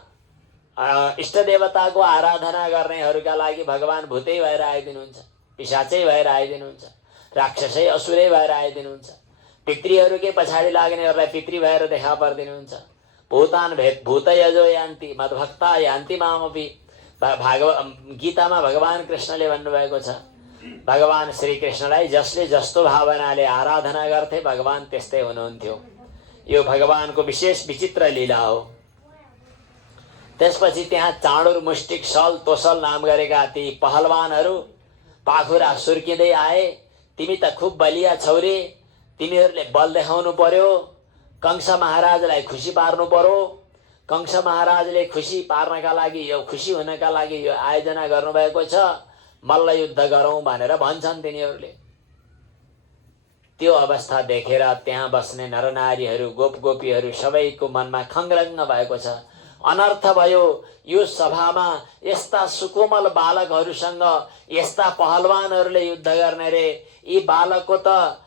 इष्ट देवताको आराधना गर्नेहरूका लागि भगवान भूतै भएर आइदिनुहुन्छ, पिशाचै भएर आइदिनुहुन्छ, राक्षसै असुरै भएर आइदिनुहुन्छ। पितृहरूकै पछाडि लाग्नेहरूलाई पितृ भएर देखा परिदिनुहुन्छ। भूतान भूतयजो यान्ति मद्भक्ता यान्ति मामपि। गीतामा भगवान कृष्णले भन्नुभएको छ। भगवान श्री कृष्णलाई जसले जस्तो भावनाले आराधना गर्थे भगवान त्यस्तै हुनुहुन्थ्यो। यो भगवानको विशेष विचित्र लीला हो। त्यसपछि त्यहाँ चाँडुर मुष्टिक सल तोसल नाम गरेका ती पहलवानहरू पाखुरा सुर्किँदै आए। तिमी त खुब बलिया छौरे, तिमीहरूले बल देखाउनु पर्यो, कंस महाराजलाई खुसी पार्नु पर्यो। कंस महाराजले खुसी पार्नका लागि यो खुसी हुनका लागि यो आयोजना गर्नुभएको छ, मल्ल युद्ध गरौँ भनेर भन्छन् तिनीहरूले। त्यो अवस्था देखेर त्यहाँ बस्ने नरनारीहरू गोप गोपीहरू सबैको मनमा खङ्ग्रङ्ग भएको छ। अनर्थ भयो, यो सभामा यस्ता सुकोमल बालकहरूसँग यस्ता पहलवानहरूले युद्ध गर्ने रे। यी बालकको त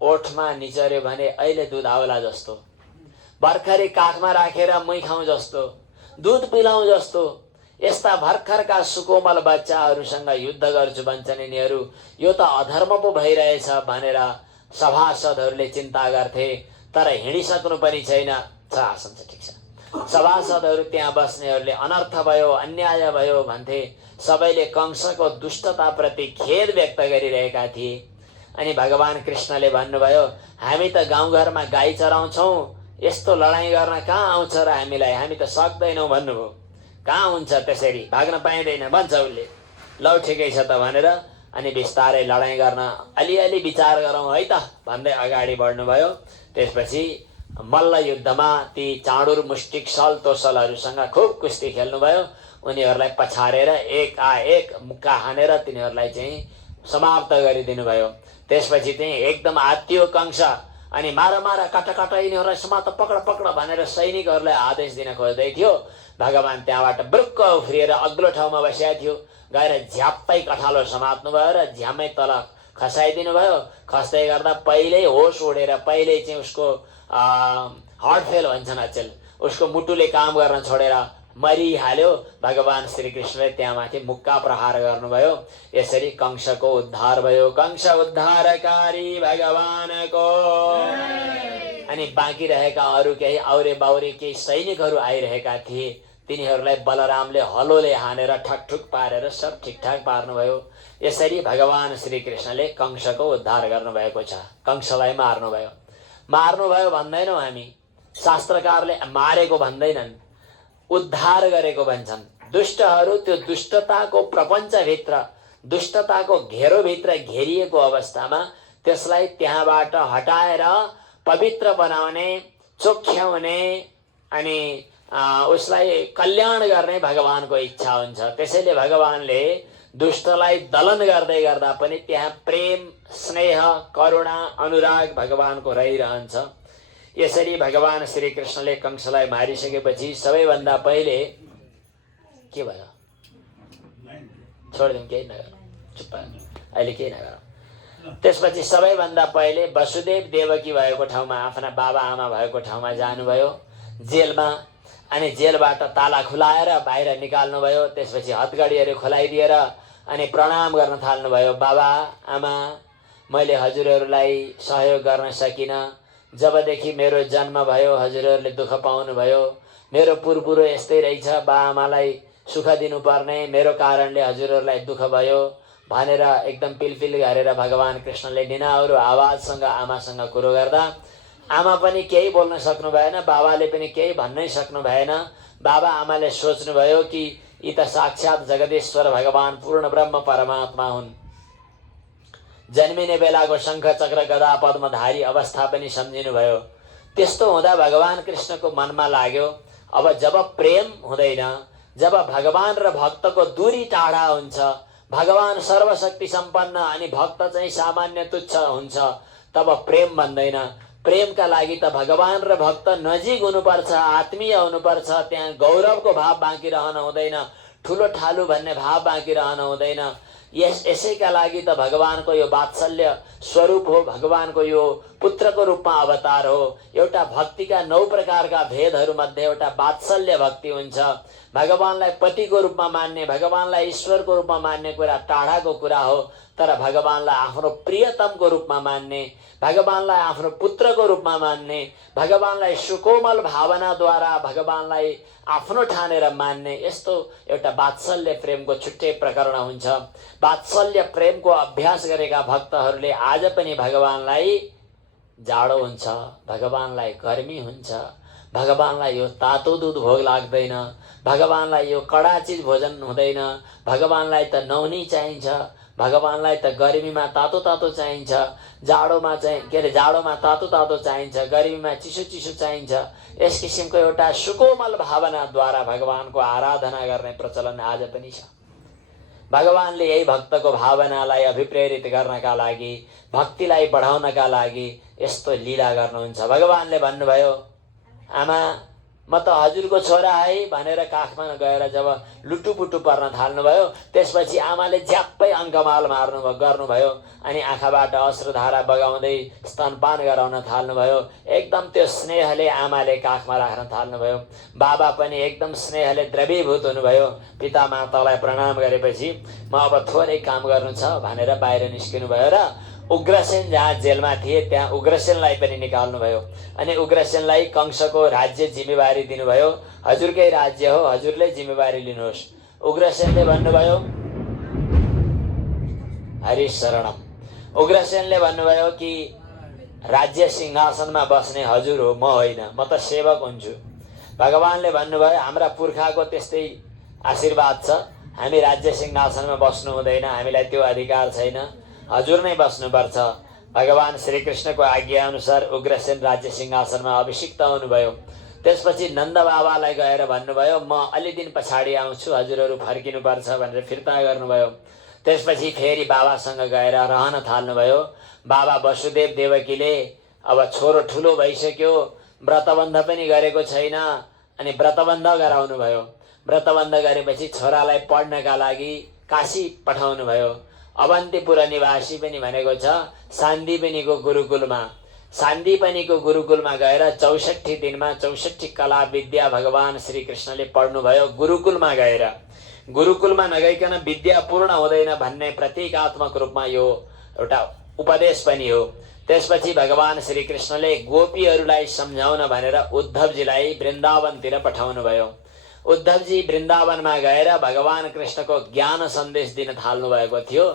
ओठमा निचर्यो भने अहिले दुध आउला जस्तो, भर्खरै काखमा राखेर मुई खाउँ जस्तो, दुध पिलाउँ जस्तो, यस्ता भर्खरका सुकोमल बच्चाहरूसँग युद्ध गर्छु भन्छन् यिनीहरू। यो त अधर्म पो भइरहेछ भनेर सभासदहरूले चिन्ता गर्थे। तर हिँडिसक्नु पनि छैन। आसन छ, ठिक छ। सभासदहरू त्यहाँ बस्नेहरूले अनर्थ भयो, अन्याय भयो भन्थे। सबैले कंसको दुष्टताप्रति खेद व्यक्त गरिरहेका थिए। अनि भगवान कृष्णले भन्नुभयो, हामी त गाउँघरमा गाई चराउँछौँ, यस्तो लडाइँ गर्न कहाँ आउँछ र हामीलाई, हामी त सक्दैनौँ भन्नुभयो। कहाँ हुन्छ त्यसरी, भाग्न पाइँदैन भन्छ उसले। लौ ठिकै छ त भनेर अनि बिस्तारै लडाइँ गर्न अलिअलि विचार गरौँ है त भन्दै अगाडि बढ्नुभयो। त्यसपछि मल्ल युद्धमा ती चाँडुर मुष्टिक सल तोसलहरूसँग खुब कुस्ती खेल्नुभयो। उनीहरूलाई पछारेर एक मुक्का हानेर तिनीहरूलाई चाहिँ समाप्त गरिदिनु भयो। त्यसपछि चाहिँ एकदम आत्तियो कंस अनि मार मार काट काट यिनीहरूलाई समात पक्ड पक्ड भनेर सैनिकहरूलाई आदेश दिन खोज्दै थियो। भगवान त्यहाँबाट ब्रुक्क उफ्रिएर अग्लो ठाउँमा बसेका थियो। गएर झ्याप्पै कठालो समात्नु भयो र झ्यामै तल खसाइदिनु भयो। खस्दै गर्दा पहिल्यै होस उडेर पहिल्यै चाहिँ उसको हार्ट फेल भन्छन् अचेल, उसको मुटुले काम गर्न छोडेर मरिहाल्यो। भगवान श्री कृष्णले त्यहाँ माथि मुक्का प्रहार गर्नुभयो। यसरी कंसको उद्धार भयो। कंस उद्धारकारी भगवानको। अनि बाँकी रहेका अरू केही औरे बाउरे केही सैनिकहरू आइरहेका थिए। तिनीहरूलाई बलरामले हलोले हानेर ठकठुक पारेर सब ठिकठाक पार्नुभयो। यसरी भगवान श्री कृष्णले कंसको उद्धार गर्नुभएको छ। कंसलाई मार्नुभयो भन्दैनौँ हामी, शास्त्रकारले मारेको भन्दैनन्। उद्धार गरेको भन्छन्। दुष्टहरू त्यो दुष्टताको प्रपञ्चभित्र, दुष्टताको घेरोभित्र घेरिएको अवस्थामा त्यसलाई त्यहाँबाट हटाएर पवित्र बनाउने, चोख्याउने अनि उसलाई कल्याण गर्ने भगवानको इच्छा हुन्छ। त्यसैले भगवानले दुष्टलाई दलन गर्दै गर्दा पनि त्यहाँ प्रेम, स्नेह, करुणा, अनुराग भगवानको रहिरहन्छ। यसरी भगवान श्री कृष्णले कंसलाई मारिसकेपछि सबैभन्दा पहिले के भयो? छोडिदिउँ, केही नगरौँ, चुप्प, अहिले केही नगरौँ। त्यसपछि सबैभन्दा पहिले वसुदेव देवकी भएको ठाउँमा, आफ्ना बाबा आमा भएको ठाउँमा जानुभयो, जेलमा। अनि जेलबाट ताला खुलाएर बाहिर निकाल्नुभयो। त्यसपछि हतगडीहरू खुलाइदिएर अनि प्रणाम गर्न थाल्नुभयो। बाबा आमा, मैले हजुरहरूलाई सहयोग गर्न सकिनँ। जबदेखि मेरो जन्म भयो हजुरहरूले दुःख पाउनुभयो। मेरो पुरपुरो यस्तै रहेछ, बाआमालाई सुख दिनुपर्ने, मेरो कारणले हजुरहरूलाई दुःख भयो भनेर एकदम पिलपिल गरेर भगवान कृष्णले निनाउरो आवाजसँग आमासँग कुरो गर्दा आमा पनि केही बोल्न सक्नु भएन, बाबाले पनि केही भन्नै सक्नु भएन। बाबा आमाले सोच्नुभयो कि यी त साक्षात जगदीश्वर भगवान पूर्ण ब्रह्म परमात्मा हुन्। जन्मिने बेलाको शङ्ख चक्र गदा पद्मधारी अवस्था पनि सम्झिनुभयो। त्यस्तो हुँदा भगवान कृष्णको मनमा लाग्यो, अब जब प्रेम हुँदैन, जब भगवान र भक्तको दूरी टाढा हुन्छ, भगवान सर्वशक्ति सम्पन्न अनि भक्त चाहिँ सामान्य तुच्छ हुन्छ, तब प्रेम बन्दैन। प्रेमका लागि त भगवान र भक्त नजिक हुनुपर्छ, आत्मीय हुनुपर्छ। त्यहाँ गौरवको भाव बाँकी रहन हुँदैन, ठुलो ठालु भन्ने भाव बाँकी रहन हुँदैन। यसैका लागि त भगवानको यो वात्सल्य स्वरूप हो, भगवानको यो पुत्रको रूपमा अवतार हो। एउटा भक्तिका 9 प्रकारका भेदहरू मध्ये एउटा वात्सल्य भक्ति हुन्छ। भगवानलाई पतिको रूपमा मान्ने, भगवानलाई ईश्वरको रूपमा मान्ने कुरा टाढाको कुरा हो, तर भगवानलाई आफ्नो प्रियतमको रूपमा मान्ने, भगवानलाई आफ्नो पुत्रको रूपमा मान्ने, भगवानलाई सुकोमल भावनाद्वारा भगवानलाई आफ्नो ठानेर मान्ने, यस्तो एउटा वात्सल्य प्रेमको छुट्टै प्रकरण हुन्छ। वात्सल्य प्रेमको अभ्यास गरेका भक्तहरूले आज पनि भगवानलाई जाडो हुन्छ, भगवानलाई गर्मी हुन्छ, भगवानलाई यो तातो दुध भोग लाग्दैन, भगवानलाई यो कडा चिज भोजन हुँदैन, भगवानलाई त नुहाउनी चाहिन्छ, भगवानलाई त गर्मीमा तातो तातो चाहिन्छ, जाडोमा चाहिँ जाडोमा तातो तातो चाहिन्छ, गर्मीमा चिसो चिसो चाहिन्छ। यस किसिमको एउटा सुकोमल भावनाद्वारा भगवानको आराधना गर्ने प्रचलन आज पनि छ। भगवानले यही भक्तको भावनालाई अभिप्रेरित गर्नका लागि, भक्तिलाई बढाउनका लागि यस्तो लीला गर्नुहुन्छ। भगवानले भन्नुभयो, आमा म त हजुरको छोरा है भनेर काखमा गएर जब लुटुपुटु पर्न थाल्नुभयो, त्यसपछि आमाले झ्याप्पै अङ्कमाल गर्नुभयो अनि आँखाबाट अश्रुधारा बगाउँदै स्तनपान गराउन थाल्नुभयो। एकदम त्यो स्नेहले आमाले काखमा राख्न थाल्नुभयो। बाबा पनि एकदम स्नेहले द्रवीभूत हुनुभयो। पिता मातालाई प्रणाम गरेपछि म अब थोरै काम गर्नु छ भनेर बाहिर निस्किनु भयो र उग्रसेन जहाँ जेलमा थिए त्यहाँ उग्रसेनलाई पनि निकाल्नुभयो अनि उग्रसेनलाई कंसको राज्य जिम्मेवारी दिनुभयो। हजुरकै राज्य हो, हजुरले जिम्मेवारी लिनुहोस्। उग्रसेनले भन्नुभयो, हरि शरणम। उग्रसेनले भन्नुभयो कि राज्य सिंहासनमा बस्ने हजुर हो, म होइन, म त सेवक हुन्छु। भगवानले भन्नुभयो, हाम्रा पुर्खाको त्यस्तै आशीर्वाद छ, हामी राज्य सिंहासनमा बस्नु हुँदैन, हामीलाई त्यो अधिकार छैन, हजुर नै बस्नुपर्छ। भगवान श्रीकृष्णको आज्ञा अनुसार उग्रसेन राज्य सिंहासनमा अभिषिक्त हुनुभयो। त्यसपछि नन्द बाबालाई गएर भन्नुभयो, म अलि दिन पछाडि आउँछु, हजुरहरू फर्किनुपर्छ भनेर फिर्ता गर्नुभयो। त्यसपछि फेरि बाबासँग गएर रहन थाल्नुभयो। बाबा वसुदेव देवकीले अब छोरो ठुलो भइसक्यो, व्रतबन्ध पनि गरेको छैन अनि व्रतबन्ध गराउनु भयो। व्रतबन्ध गरेपछि छोरालाई पढ्नका लागि काशी पठाउनु भयो। अवन्तीपुर निवासी पनि भनेको छ सान्दीपनीको गुरुकुलमा। सान्दीपनीको गुरुकुलमा गएर 64 दिनमा 64 कला विद्या भगवान श्रीकृष्णले पढ्नुभयो। गुरुकुलमा गएर, गुरुकुलमा नगइकन विद्या पूर्ण हुँदैन भन्ने प्रतीकात्मक रूपमा यो एउटा उपदेश पनि हो। त्यसपछि भगवान श्रीकृष्णले गोपीहरूलाई सम्झाउन भनेर उद्धवजीलाई वृन्दावनतिर पठाउनु भयो। उद्धवजी वृन्दावनमा गएर भगवान कृष्णको ज्ञान सन्देश दिन थाल्नु भएको थियो।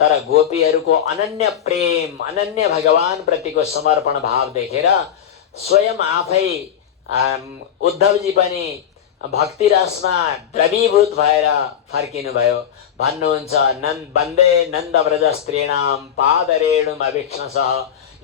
तर गोपीहरूको अनन्य प्रेम, अनन्य भगवान प्रतिको समर्पण भाव देखेर स्वयं आफै उद्धवजी पनि भक्ति रसमा द्रवीभूत भएर फर्किनुभयो। भन्नुहुन्छ वन्दे नन्द व्रज स्त्रीणाम पादरेणुम अभिक्ष्णसः।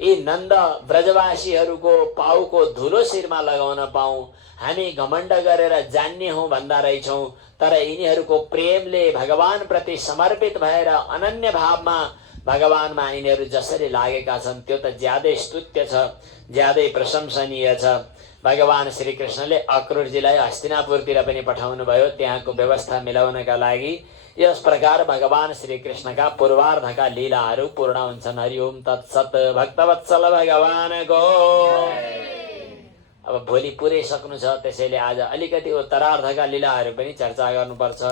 यी नन्द व्रजवासीहरूको पाउको धुलो शिरमा लगाउन पाऊँ। हामी घमण्ड गरेर जान्ने हौँ भन्दा रहेछौँ, तर यिनीहरूको प्रेमले भगवान प्रति समर्पित भएर अनन्य भावमा भगवानमा यिनीहरू जसरी लागेका छन् त्यो त ज्यादै स्तुत्य छ, ज्यादै प्रशंसनीय छ। भगवान श्री कृष्णले अक्रूरजीलाई हस्तिनापुरतिर पनि पठाउनु भयो त्यहाँको व्यवस्था मिलाउनका लागि। यस प्रकार भगवान श्री कृष्णका पूर्वार्धका लीलाहरू पूर्ण हुन्छन्। हरि ओम तत्सत। भक्तवत्सल भगवानको। अब भोलि पुरै सक्नु छ, त्यसैले आज अलिकति उत्तरार्धका लीलाहरू पनि चर्चा गर्नुपर्छ।